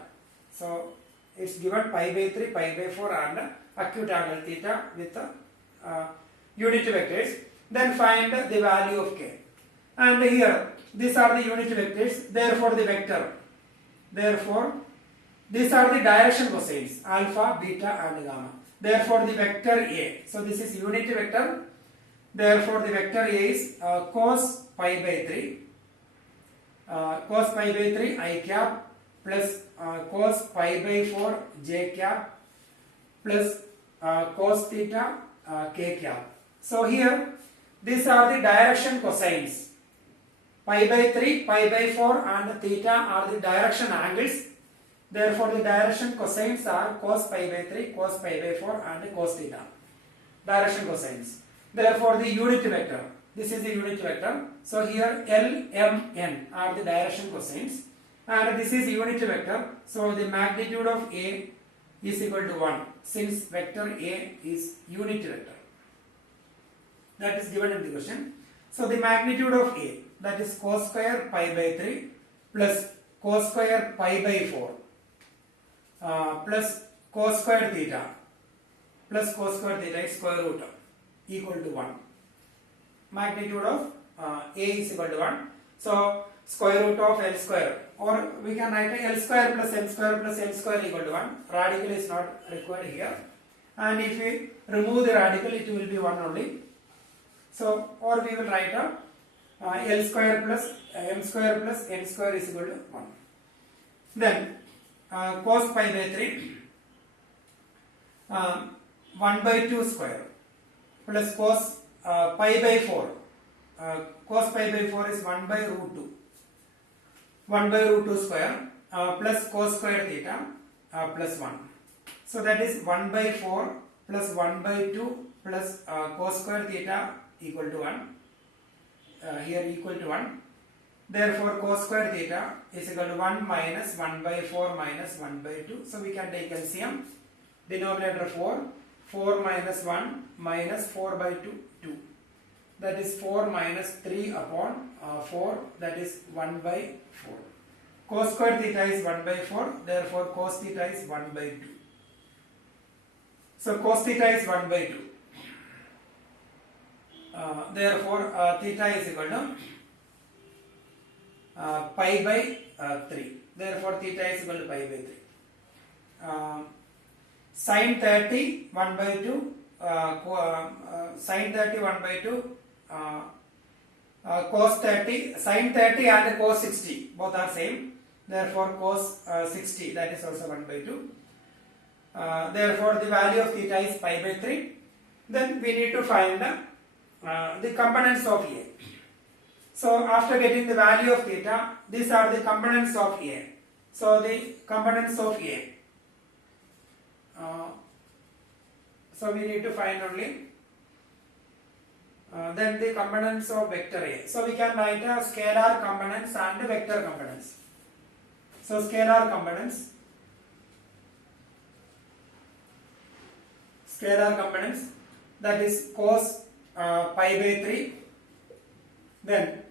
So it's given pi by 3, pi by 4 and acute angle theta with unit vectors. Then find the value of k. And here these are the unit vectors. Therefore the vector. Therefore these are the direction cosines, alpha, beta and gamma. Therefore the vector A. So this is unit vector. Therefore the vector A is cos pi by 3. Cos pi by 3 I cap plus cos pi by 4 j cap plus cos theta k cap. So here these are the direction cosines. Pi by 3, pi by 4 and theta are the direction angles. Therefore the direction cosines are cos pi by 3, cos pi by 4 and cos theta. Direction cosines. Therefore the unit vector. This is the unit vector. So here L, M, N are the direction cosines. And this is unit vector. So the magnitude of A is equal to 1, since vector A is unit vector. That is given in the question. So the magnitude of A, that is cos square pi by 3 plus cos square pi by 4 plus cos square theta plus cos square theta is square root equal to 1. Magnitude of A is equal to 1. So square root of L square, or we can write L square plus M square plus L square equal to 1. Radical is not required here. And if we remove the radical, it will be 1 only. So, or we will write L square plus M square plus N square is equal to 1. Then cos pi by 3 1 by 2 square plus cos pi by 4. Cos pi by 4 is 1 by root 2. 1 by root 2 square plus cos square theta plus 1. So that is 1 by 4 plus 1 by 2 plus cos square theta equal to 1. Here equal to 1. Therefore cos square theta is equal to 1 minus 1 by 4 minus 1 by 2. So we can take LCM. Denominator 4. 4 minus 1 minus 4 by 2, 2. That is 4 minus 3 upon 4, that is 1 by 4. cos square theta is 1 by 4, therefore cos theta is 1 by 2. So cos theta is 1 by 2. Therefore theta is equal to pi by 3. Therefore theta is equal to pi by 3. Sin 30 1 by 2, sin 30 1 by 2, cos 30, sin 30 and cos 60 both are same. Therefore cos 60, that is also 1 by 2. Therefore the value of theta is pi by 3. Then we need to find the components of A. So after getting the value of theta, these are the components of A. So the components of A. So we need to find only then the components of vector A. So we can write scalar components and vector components. So scalar components. Scalar components, that is cos pi by 3, then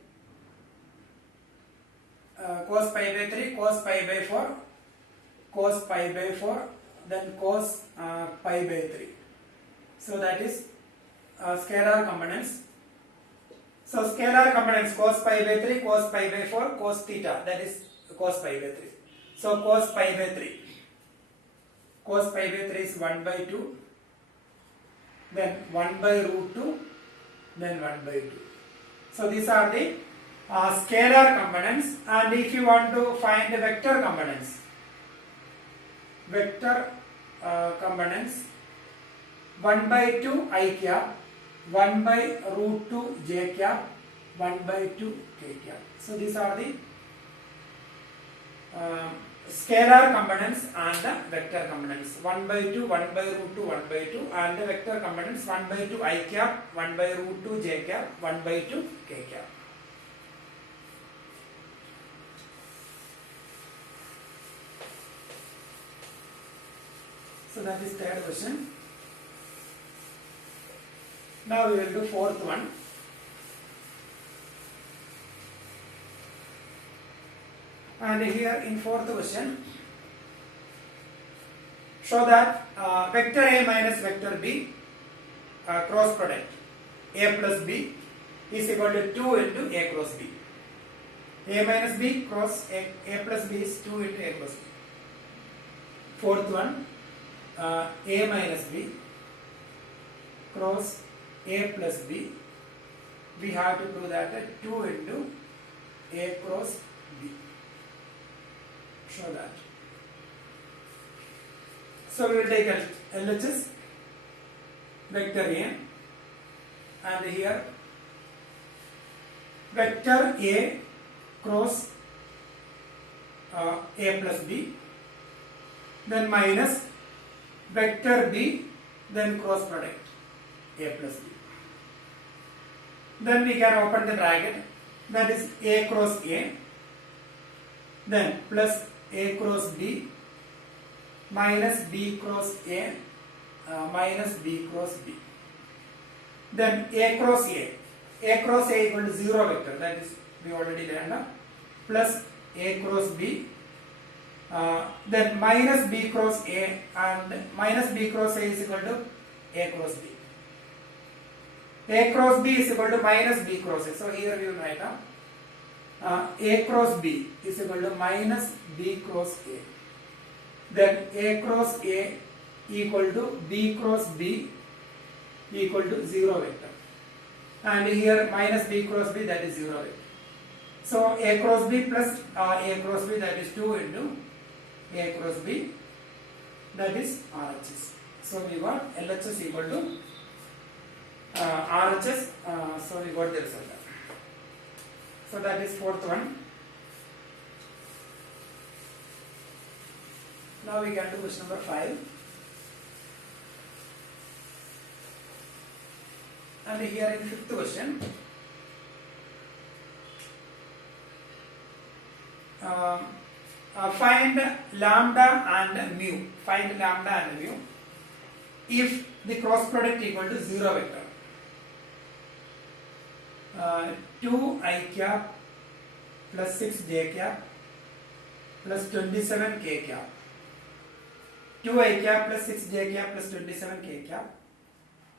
cos pi by 3, cos pi by 4, cos pi by 4, then cos pi by 3. So that is scalar components. So scalar components, cos pi by 3, cos pi by 4, cos theta, that is cos pi by 3. So cos pi by 3. Cos pi by 3 is 1 by 2, then 1 by root 2, then 1 by 2. So these are the scalar components. And if you want to find the vector components, vector components, 1 by 2 I cap, 1 by root 2 j cap, 1 by 2 k cap. So these are the scalar components and the vector components. 1 by 2, 1 by root 2, 1 by 2, and the vector components 1 by 2 I cap, 1 by root 2 j cap, 1 by 2 k cap. So that is third question. Now we will do fourth one. And here in fourth question, show that vector A minus vector B cross product A plus B is equal to 2 into A cross B. A minus B cross A plus B is 2 into A cross B. Fourth one, A minus B cross A plus B, we have to prove that 2 into A cross B. Show that. So we will take LHS vector A, and here vector A cross A plus B, then minus vector B, then cross product A plus B. Then we can open the bracket, that is A cross A, then plus A cross B, minus B cross A, minus B cross B. Then A cross A. A cross A equal to 0 vector, that is we already learned, plus A cross B, then minus B cross A, and minus B cross A is equal to A cross B. A cross B is equal to minus B cross A. So here we will write A cross B is equal to minus B cross A. Then A cross A equal to B cross B equal to 0 vector. And here minus B cross B, that is 0 vector. So A cross B plus A cross B, that is 2 into A cross B, that is RHS. So we got LHS equal to RHS, so we got the result. So that is fourth one. Now we can do question number 5. And here in fifth question, find lambda and mu. Find lambda and mu if the cross product equal to 0 vector. 2 I cap plus 6 j cap plus 27 k cap, 2 I cap plus 6 j cap plus 27 k cap.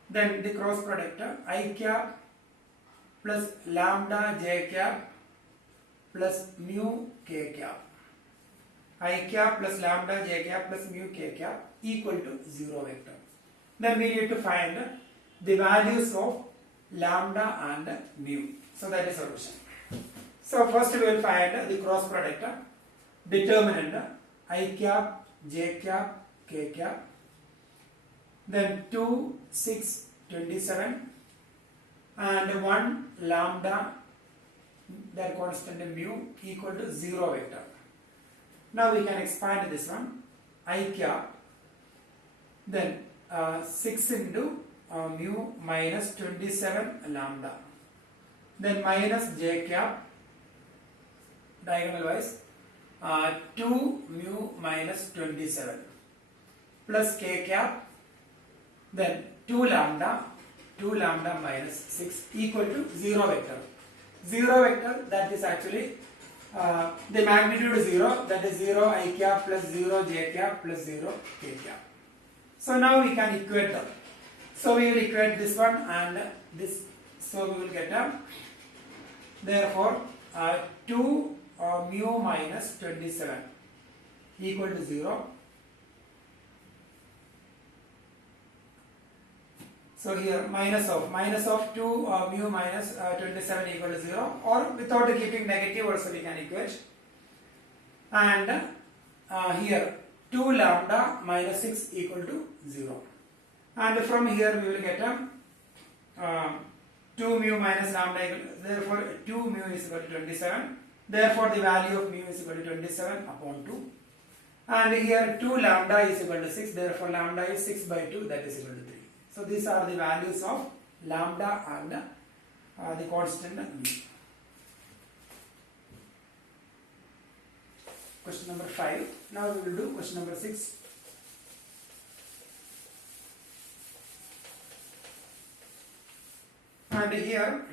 Then the cross product I cap plus lambda j cap plus mu k cap. I cap plus lambda j cap plus mu k cap equal to 0 vector. Then we need to find the values of lambda and mu. So that is solution. So first we will find the cross product, determinant I cap, j cap, k cap. Then 2, 6, 27 and 1 lambda, their constant mu equal to 0 vector. Now we can expand this one, I cap, then 6 into mu minus 27 lambda, then minus j cap, diagonal wise 2 mu minus 27 plus k cap, then 2 lambda minus 6 equal to 0 vector. 0 vector, that is actually the magnitude is 0, that is 0 I cap plus 0 j cap plus 0 k cap. So now we can equate them. So we will equate this one and this. So we will get therefore 2 mu minus 27 equal to 0. So here minus of 2 mu minus 27 equal to 0, or without keeping negative also we can equate. And here 2 lambda minus 6 equal to 0. And from here we will get 2 mu minus lambda equal to, therefore 2 mu is equal to 27. Therefore the value of mu is equal to 27 upon 2. And here 2 lambda is equal to 6. Therefore lambda is 6 by 2, that is equal to 3. So these are the values of lambda and the constant mu. Question number 5. Now we will do question number 6. And here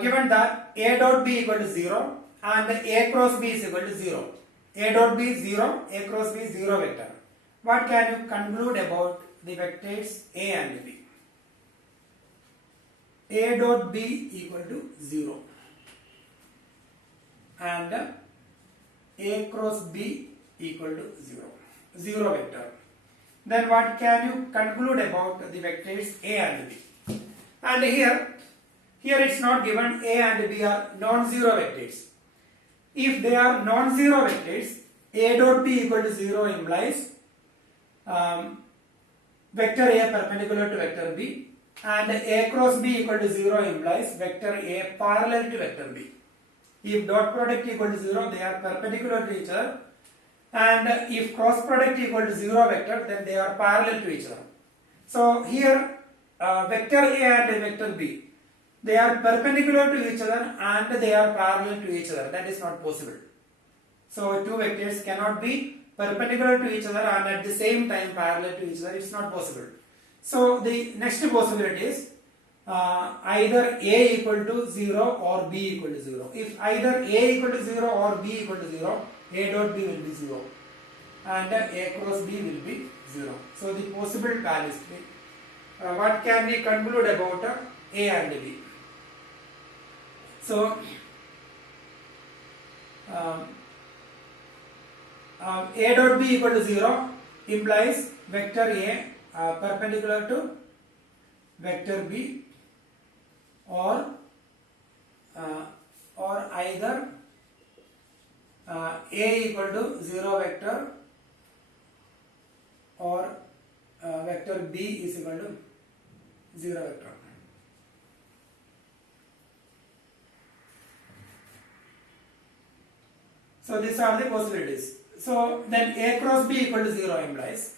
given that A dot B equal to 0 and A cross B is equal to 0. A dot B is 0, A cross B is 0 vector. What can you conclude about the vectors A and B? A dot B equal to 0 and A cross B equal to 0. 0 vector. Then what can you conclude about the vectors A and B? And here it's not given A and B are non-zero vectors. If they are non-zero vectors, A dot B equal to 0 implies vector A perpendicular to vector B, and A cross B equal to 0 implies vector A parallel to vector B. If dot product equal to 0, they are perpendicular to each other, and if cross product equal to 0 vector, then they are parallel to each other. So here vector A and vector B, they are perpendicular to each other and they are parallel to each other. That is not possible. So two vectors cannot be perpendicular to each other and at the same time parallel to each other. It's not possible. So the next possibility is either A equal to 0 or B equal to 0. If either A equal to 0 or B equal to 0, A dot B will be 0 and A cross B will be 0. So the possible values, what can we conclude about A and B? So A dot B equal to 0 implies vector A perpendicular to vector B, or either A equal to 0 vector or vector B is equal to 0 vector. So these are the possibilities. So then A cross B equal to 0 implies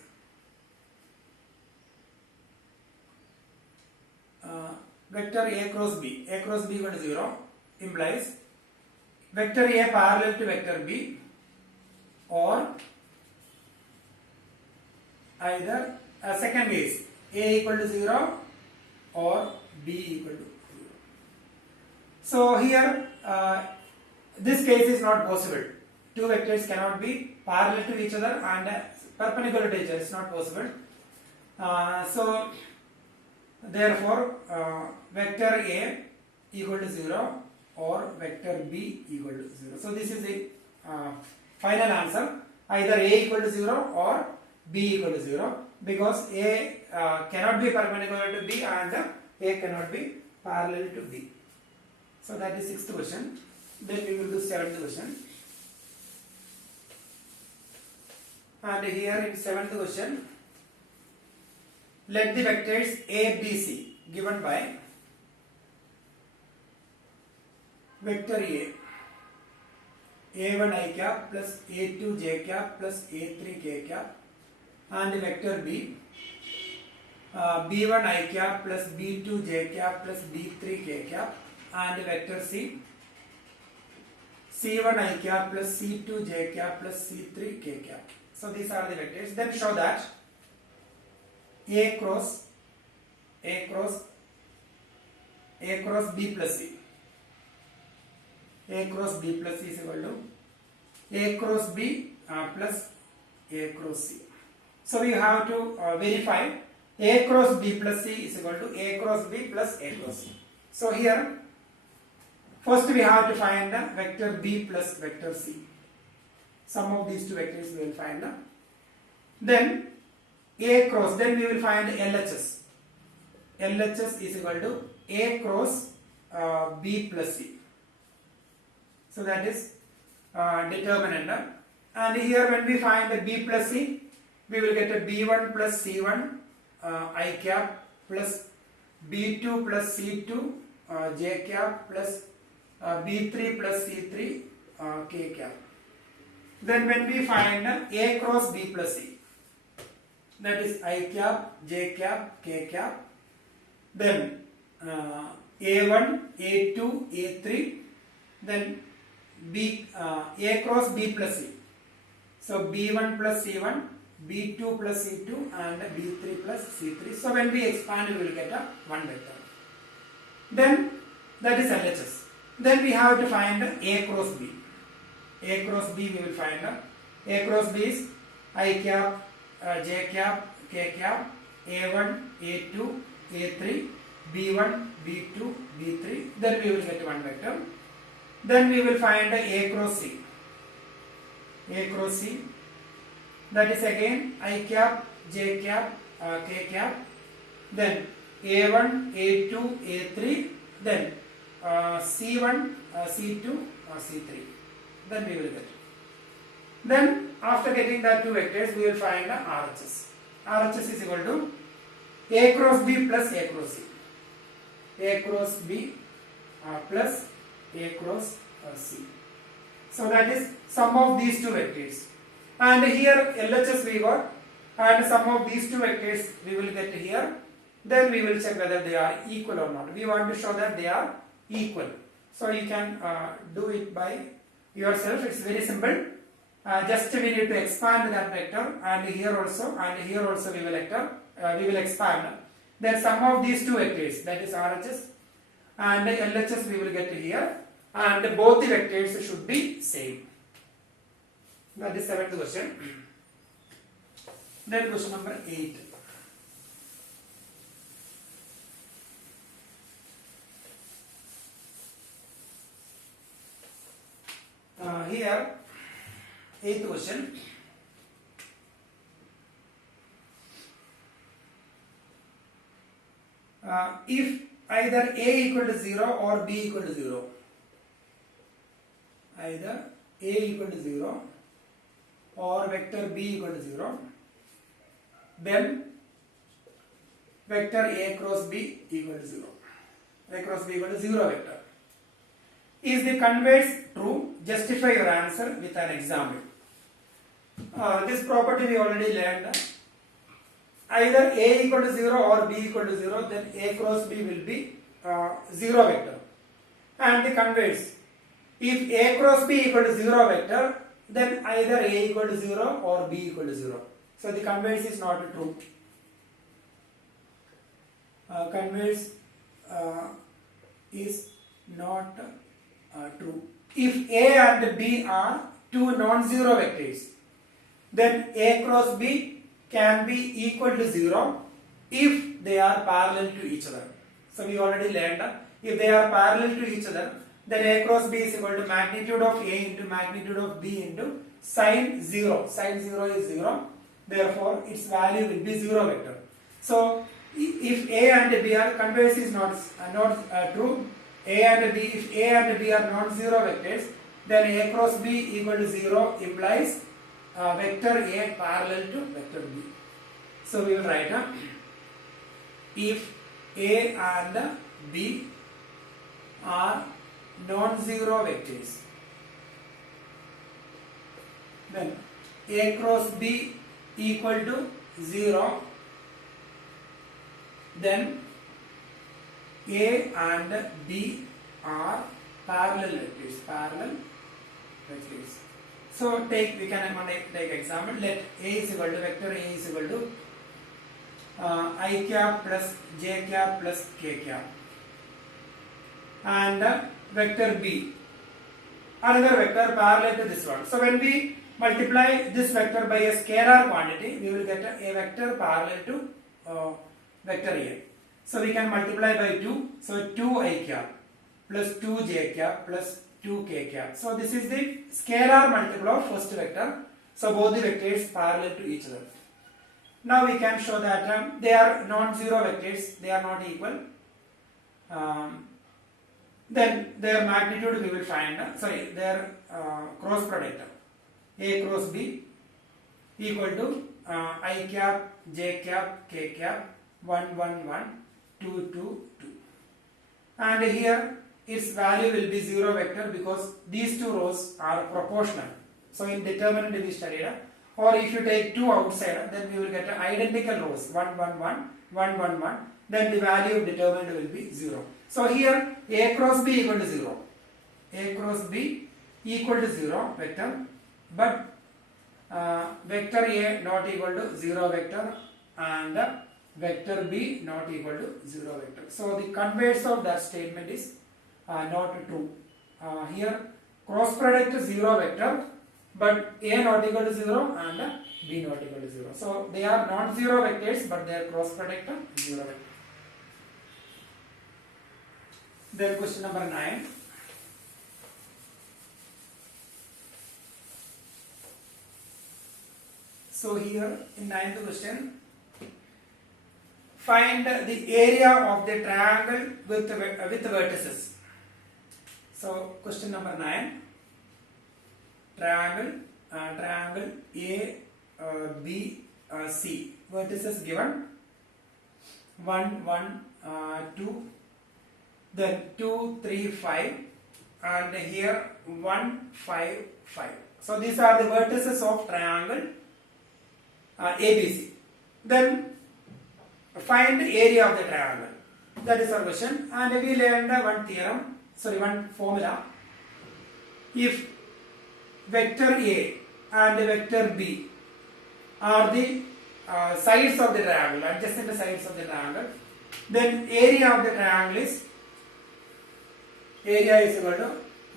vector A cross B equal to 0 implies vector A parallel to vector B, or either second is A equal to 0 or B equal to 0. So here this case is not possible. Two vectors cannot be parallel to each other and perpendicular to each other. It's not possible. So therefore, vector A equal to 0 or vector B equal to 0. So this is the final answer. Either A equal to 0 or B equal to 0, because A cannot be perpendicular to B and A cannot be parallel to B. So that is sixth question. Then we will do seventh question. And here in seventh question, let the vectors A, B, C given by vector A, A1 I cap plus A2 j cap plus A3 k cap, and vector B, B1 I cap plus B2 j cap plus B3 k cap, and vector C, C1 I cap plus C2 j cap plus C3 k cap. So these are the vectors. Then show that A cross B plus C, A cross B plus C is equal to A cross B plus A cross C. So we have to verify A cross B plus C is equal to A cross B plus A cross C. So here first we have to find vector B plus vector C. Sum of these two vectors we will find. Then A cross, then we will find LHS. LHS is equal to A cross B plus C. So that is determinant. And here when we find the B plus C, we will get a B1 plus C1 I cap plus B2 plus C2 j cap plus B3 plus C3 k cap. Then when we find A cross B plus C, that is I cap, j cap, k cap, then A1, A2, A3, then A cross B plus C. So B1 plus C1, B2 plus C2 and B3 plus C3. So when we expand, we will get a one vector. Then that is LHS. Then we have to find A cross B. A cross B we will find. A cross B is I cap, j cap, k cap, A1, A2, A3, B1, B2, B3. Then we will get one vector. Then we will find A cross C. A cross C, that is again I cap, j cap, k cap, then A1, A2, A3, then C1, C2, C3. Then we will get. Then after getting that two vectors, we will find RHS. RHS is equal to A cross B plus A cross C. A cross B plus A cross C. So that is sum of these two vectors. And here LHS we got, and sum of these two vectors we will get here. Then we will check whether they are equal or not. We want to show that they are equal. So you can do it by yourself. It's very simple. Just we need to expand that vector, and here also we will expand. Then sum of these two vectors, that is RHS and LHS, we will get here, and both the vectors should be same. That is seventh question. Then question number 8. Here, eighth question. If either A equal to 0 or B equal to 0, either A equal to 0 or vector B equal to 0, then vector A cross B equal to 0. A cross B equal to 0 vector. Is the converse true? Justify your answer with an example. This property we already learned. Either A equal to 0 or B equal to 0, then A cross B will be 0 vector. And the converse, if A cross B equal to 0 vector, then either A equal to 0 or B equal to 0. So the converse is not true. Converse is not true. if A and B are two non-zero vectors, then A cross B can be equal to 0 if they are parallel to each other. So we already learned that if they are parallel to each other, then A cross B is equal to magnitude of A into magnitude of B into sine 0. Sine 0 is 0. Therefore, its value will be 0 vector. So if A and B are, converse is not true. A and B, if A and B are non-zero vectors, then A cross B equal to 0 implies vector A parallel to vector B. So we will write if A and B are non-zero vectors, then A cross B equal to 0, then A and B are parallel vectors. So we can take example. Let A is equal to vector A is equal to I cap plus j cap plus k cap, and vector B, another vector parallel to this one. So when we multiply this vector by a scalar quantity, we will get a vector parallel to vector A. So we can multiply by 2. So 2 I cap plus 2 j cap plus 2 k cap. So this is the scalar multiple of first vector. So both the vectors parallel to each other. Now we can show that they are non-zero vectors. They are not equal. Then their magnitude we will find. Their cross product A cross B equal to I cap j cap k cap 1 1 1 2 2 2, and here its value will be 0 vector because these two rows are proportional. So in determinant we studied, or if you take 2 outside, then we will get identical rows 1 1 1 1 1 1, then the value of determinant will be 0. So here A cross B equal to 0, A cross B equal to 0 vector, but vector A not equal to 0 vector and vector B not equal to 0 vector. So the converse of that statement is not true. Here cross product is 0 vector, but A not equal to 0 and B not equal to 0. So they are non-zero vectors, but their cross product is 0 vector. Then question number 9. So here in 9th question, find the area of the triangle with vertices. So question number 9, triangle A, B, C, vertices given 1 1 2, then 2 3 5, and here 1 5 5. So these are the vertices of triangle ABC. Then find the area of the triangle. That is our question, and we learned one formula. If vector A and vector B are the sides of the triangle, adjacent sides of the triangle, then area of the triangle is equal to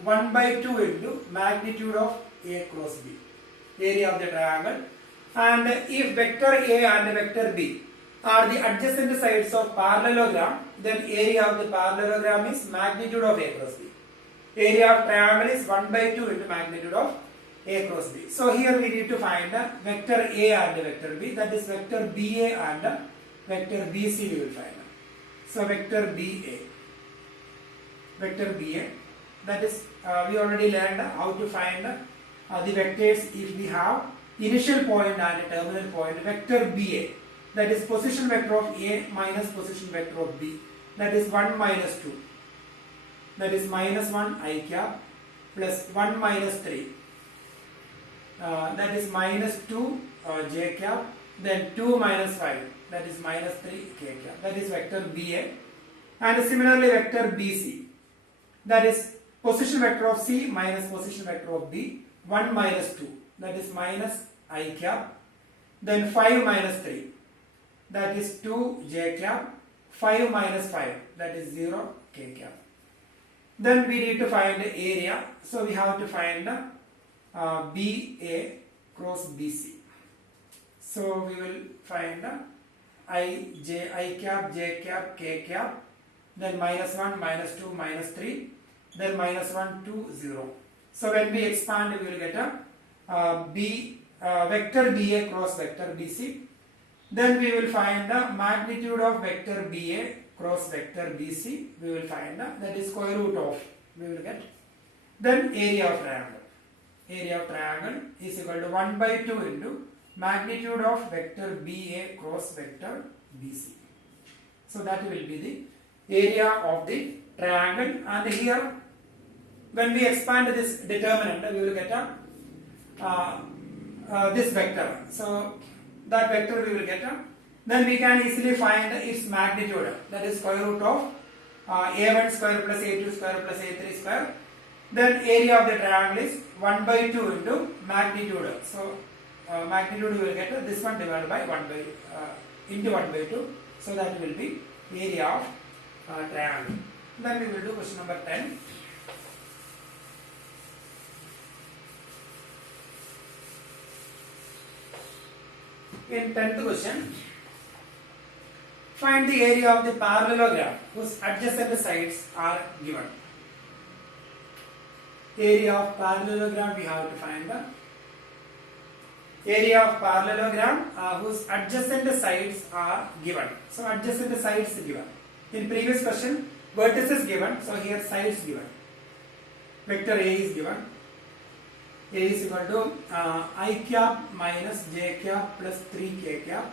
1 by 2 into magnitude of A cross B, area of the triangle. And if vector A and vector B are the adjacent sides of parallelogram, then area of the parallelogram is magnitude of A cross B. Area of triangle is 1 by 2 into magnitude of A cross B. So here we need to find vector A and vector B, that is vector BA and vector BC we will find. So vector BA, that is we already learned how to find the vectors if we have initial point and terminal point. Vector BA, that is position vector of A minus position vector of B, that is 1 minus 2, that is minus 1 I cap plus 1 minus 3, that is minus 2 j cap, then 2 minus 5, that is minus 3 k cap, that is vector BA. And similarly vector BC, that is position vector of C minus position vector of B, 1 minus 2, that is minus I cap, then 5 minus 3, that is 2 j cap, 5 minus 5, that is 0 k cap. Then we need to find the area. So we have to find BA cross BC. So we will find I cap, J cap, K cap, then -1, -2, -3, then -1, 2, 0. So when we expand, we will get a vector BA cross vector BC. Then we will find the magnitude of vector BA cross vector BC. We will find that is square root of, we will get. Then area of triangle. Area of triangle is equal to 1 by 2 into magnitude of vector BA cross vector BC. So that will be the area of the triangle, and here when we expand this determinant, we will get this vector. So that vector we will get then we can easily find its magnitude, that is square root of a1 square plus a2 square plus a3 square. Then area of the triangle is 1 by 2 into magnitude. So magnitude we will get this one divided by 1 by into 1 by 2. So that will be area of triangle. Then we will do question number 10. In 10th question, find the area of the parallelogram whose adjacent sides are given. Area of parallelogram, we have to find the area of parallelogram whose adjacent sides are given. So adjacent sides given. In previous question, vertices given, so here sides given. Vector A is given. A is equal to I cap minus J cap plus 3K cap,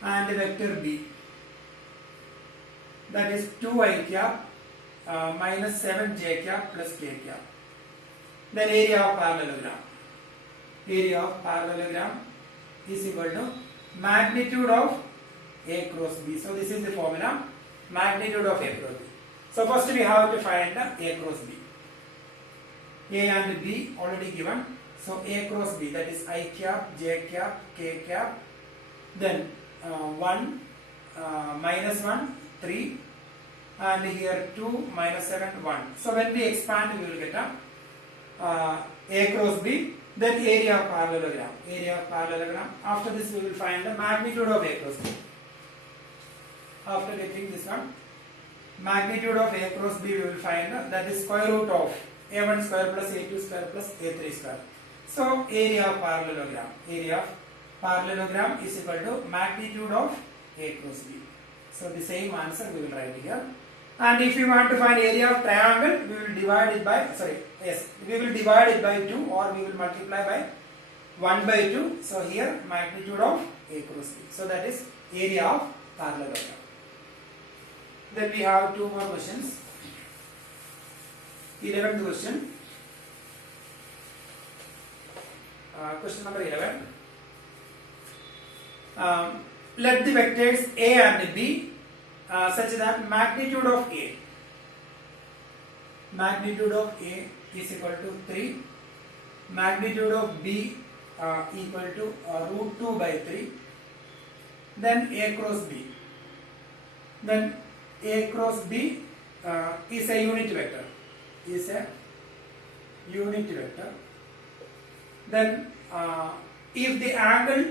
and vector B, that is 2I cap minus 7J cap plus K cap. Then area of parallelogram. Area of parallelogram is equal to magnitude of A cross B. So this is the formula, magnitude of A cross B. So first we have to find the A cross B. A and B already given. So A cross B, that is I cap, J cap, K cap. Then 1, minus 1, 3, and here 2, minus 7, 1. So when we expand, we will get A cross B. Then area of parallelogram. Area of parallelogram. After this, we will find the magnitude of A cross B. After getting this one, magnitude of A cross B, we will find that is square root of a1 square plus a2 square plus a3 square. So area of parallelogram. Area of parallelogram is equal to magnitude of A cross B. So the same answer we will write here. And if you want to find area of triangle, we will divide it by, we will divide it by 2, or we will multiply by 1 by 2. So here magnitude of A cross B. So that is area of parallelogram. Then we have 2 more questions. 11th question. Question number 11. Let the vectors A and B such that magnitude of A is equal to 3, magnitude of B equal to root 2 by 3, then A cross B. Then A cross B is a unit vector. Then if the angle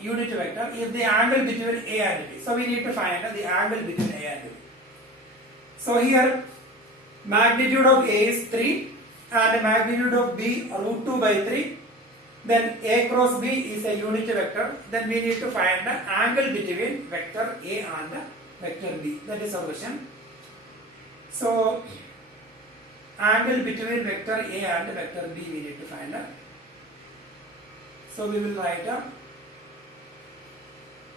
unit vector, if the angle between A and B, so we need to find the angle between A and B. So here magnitude of A is 3 and magnitude of B root 2 by 3. Then A cross B is a unit vector. Then we need to find the angle between vector A and vector B. That is our question. So angle between vector A and vector B we need to find out. So we will write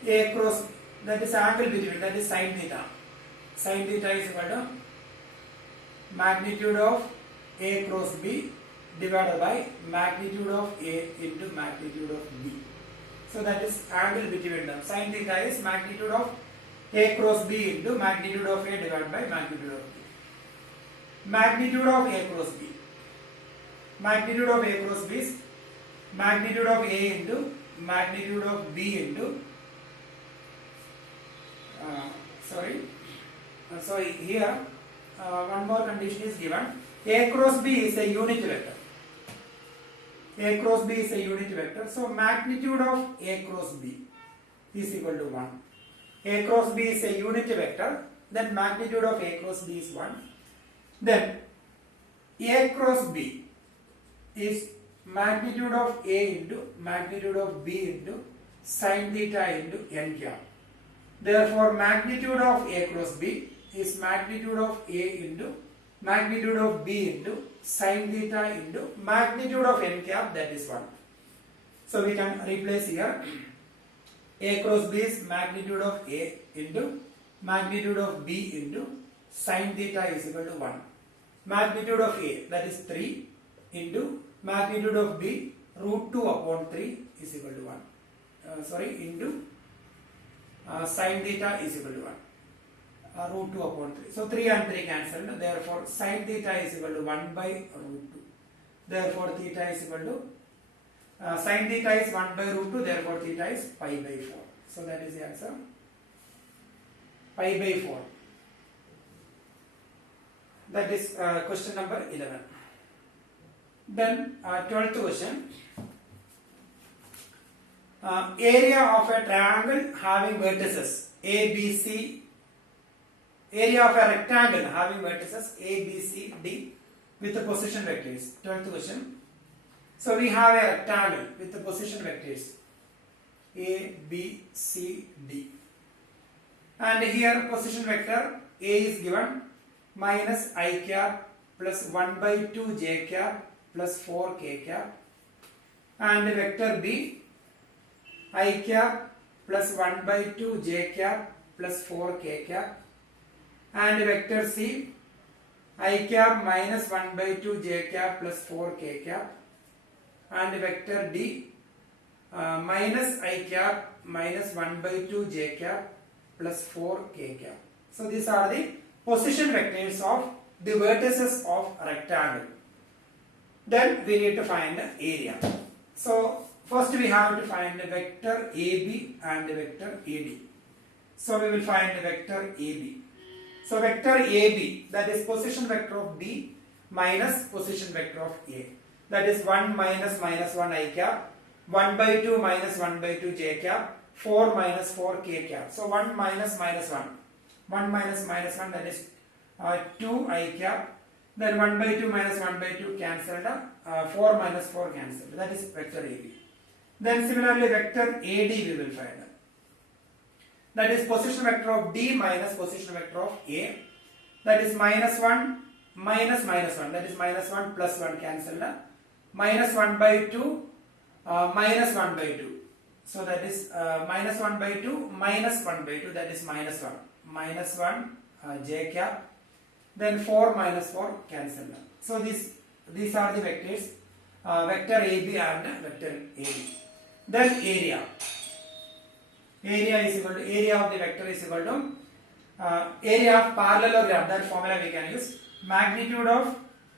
A cross, that is angle between, that is sin theta. Sin theta is equal to magnitude of A cross B divided by magnitude of A into magnitude of B. So that is angle between them. Sin theta is magnitude of A cross B into magnitude of A divided by magnitude of B. Magnitude of A cross B. Magnitude of A cross B is magnitude of A into magnitude of B into so here one more condition is given. A cross B is a unit vector. A cross B is a unit vector. So magnitude of A cross B is equal to 1. A cross B is a unit vector. Then magnitude of A cross B is 1. Then A cross B is magnitude of A into magnitude of B into sin theta into n cap. Therefore, magnitude of A cross B is magnitude of A into magnitude of B into sin theta into magnitude of n cap, that is 1. So we can replace here. A cross B is magnitude of A into magnitude of B into sin theta is equal to 1. Magnitude of A, that is 3, into magnitude of B root 2 upon 3 is equal to 1. Into sin theta is equal to 1. Root 2 upon 3. So 3 and 3 cancelled. Therefore, sin theta is equal to 1 by root 2. Therefore, theta is equal to sin theta is 1 by root 2. Therefore, theta is pi by 4. So that is the answer. Pi by 4. That is question number 11. Then 12th question. Area of a triangle having vertices A, B, C. Area of a rectangle having vertices A, B, C, D with the position vectors. 12th question. So we have a rectangle with the position vectors A, B, C, D. And here position vector A is given minus I cap plus 1 by 2 j cap plus 4 k cap. And vector B I cap plus 1 by 2 j cap plus 4 k cap. And vector C I cap minus 1 by 2 j cap plus 4 k cap. And vector D minus I cap minus 1 by 2 j cap plus 4 k cap. So these are the position vectors of the vertices of rectangle. Then we need to find the area. So first we have to find the vector AB and the vector AD. So we will find the vector AB. So vector AB, that is position vector of B minus position vector of A. That is 1 minus minus 1 I cap, 1 by 2 minus 1 by 2 j cap, 4 minus 4 k cap. So 1 minus minus 1. 1 minus minus 1, that is 2 I cap. Then 1 by 2 minus 1 by 2 cancelled. 4 minus 4 cancelled. That is vector AB. Then similarly vector AD we will find. That is position vector of D minus position vector of A. That is minus 1 minus minus 1. That is minus 1 plus 1 cancelled. Minus 1 by 2 minus 1 by 2. So that is minus 1 by 2 minus 1 by 2. That is minus 1. Minus 1 j cap. Then 4 minus 4 cancelled. So these are the vectors. Vector AB and vector AD. Then area. Area is equal to area of the vector is equal to area of parallelogram. That formula we can use. Magnitude of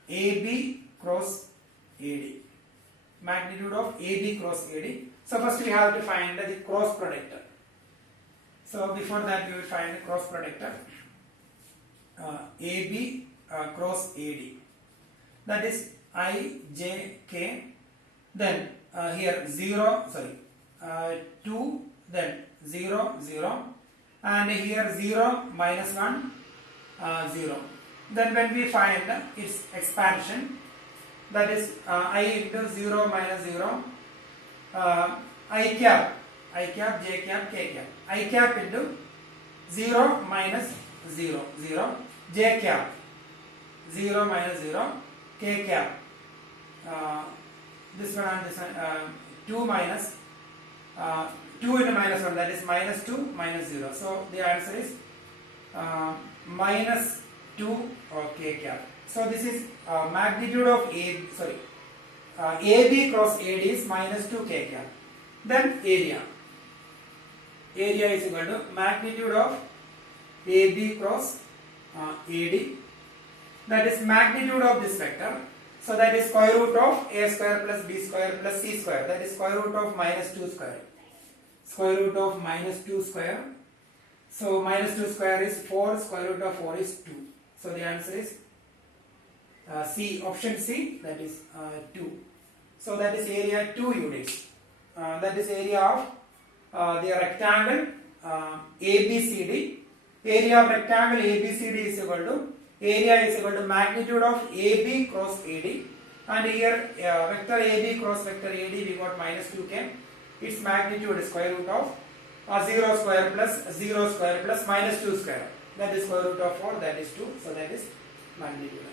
AB cross AD. Magnitude of AB cross AD. So first we have to find the cross productor. So before that we will find the cross productor. AB cross AD. That is I, J, K. Then here 2, then 0, 0. And here 0, minus 1, 0. Then when we find its expansion, that is I into 0 minus 0, I cap, J cap, K cap. I cap into 0 minus 0, 0. J cap, 0 minus 0. K cap. This one and this one. 2 minus 2 into minus 1, that is minus 2 minus 0. So the answer is minus 2 K cap. So this is magnitude of AB cross AD is minus 2 K cap. Then area. Area is equal to magnitude of AB cross AD. That is magnitude of this vector. So that is square root of A square plus B square plus C square. That is square root of minus 2 square. Square root of minus 2 square. So minus 2 square is 4. Square root of 4 is 2. So the answer is C, option C, that is 2. So that is area 2 units. That is area of the rectangle ABCD. Area of rectangle ABCD is equal to, area is equal to magnitude of AB cross AD. And here vector AB cross vector AD we got minus 2 came. Its magnitude is square root of 0 square plus 0 square plus minus 2 square. That is square root of 4, that is 2. So that is magnitude.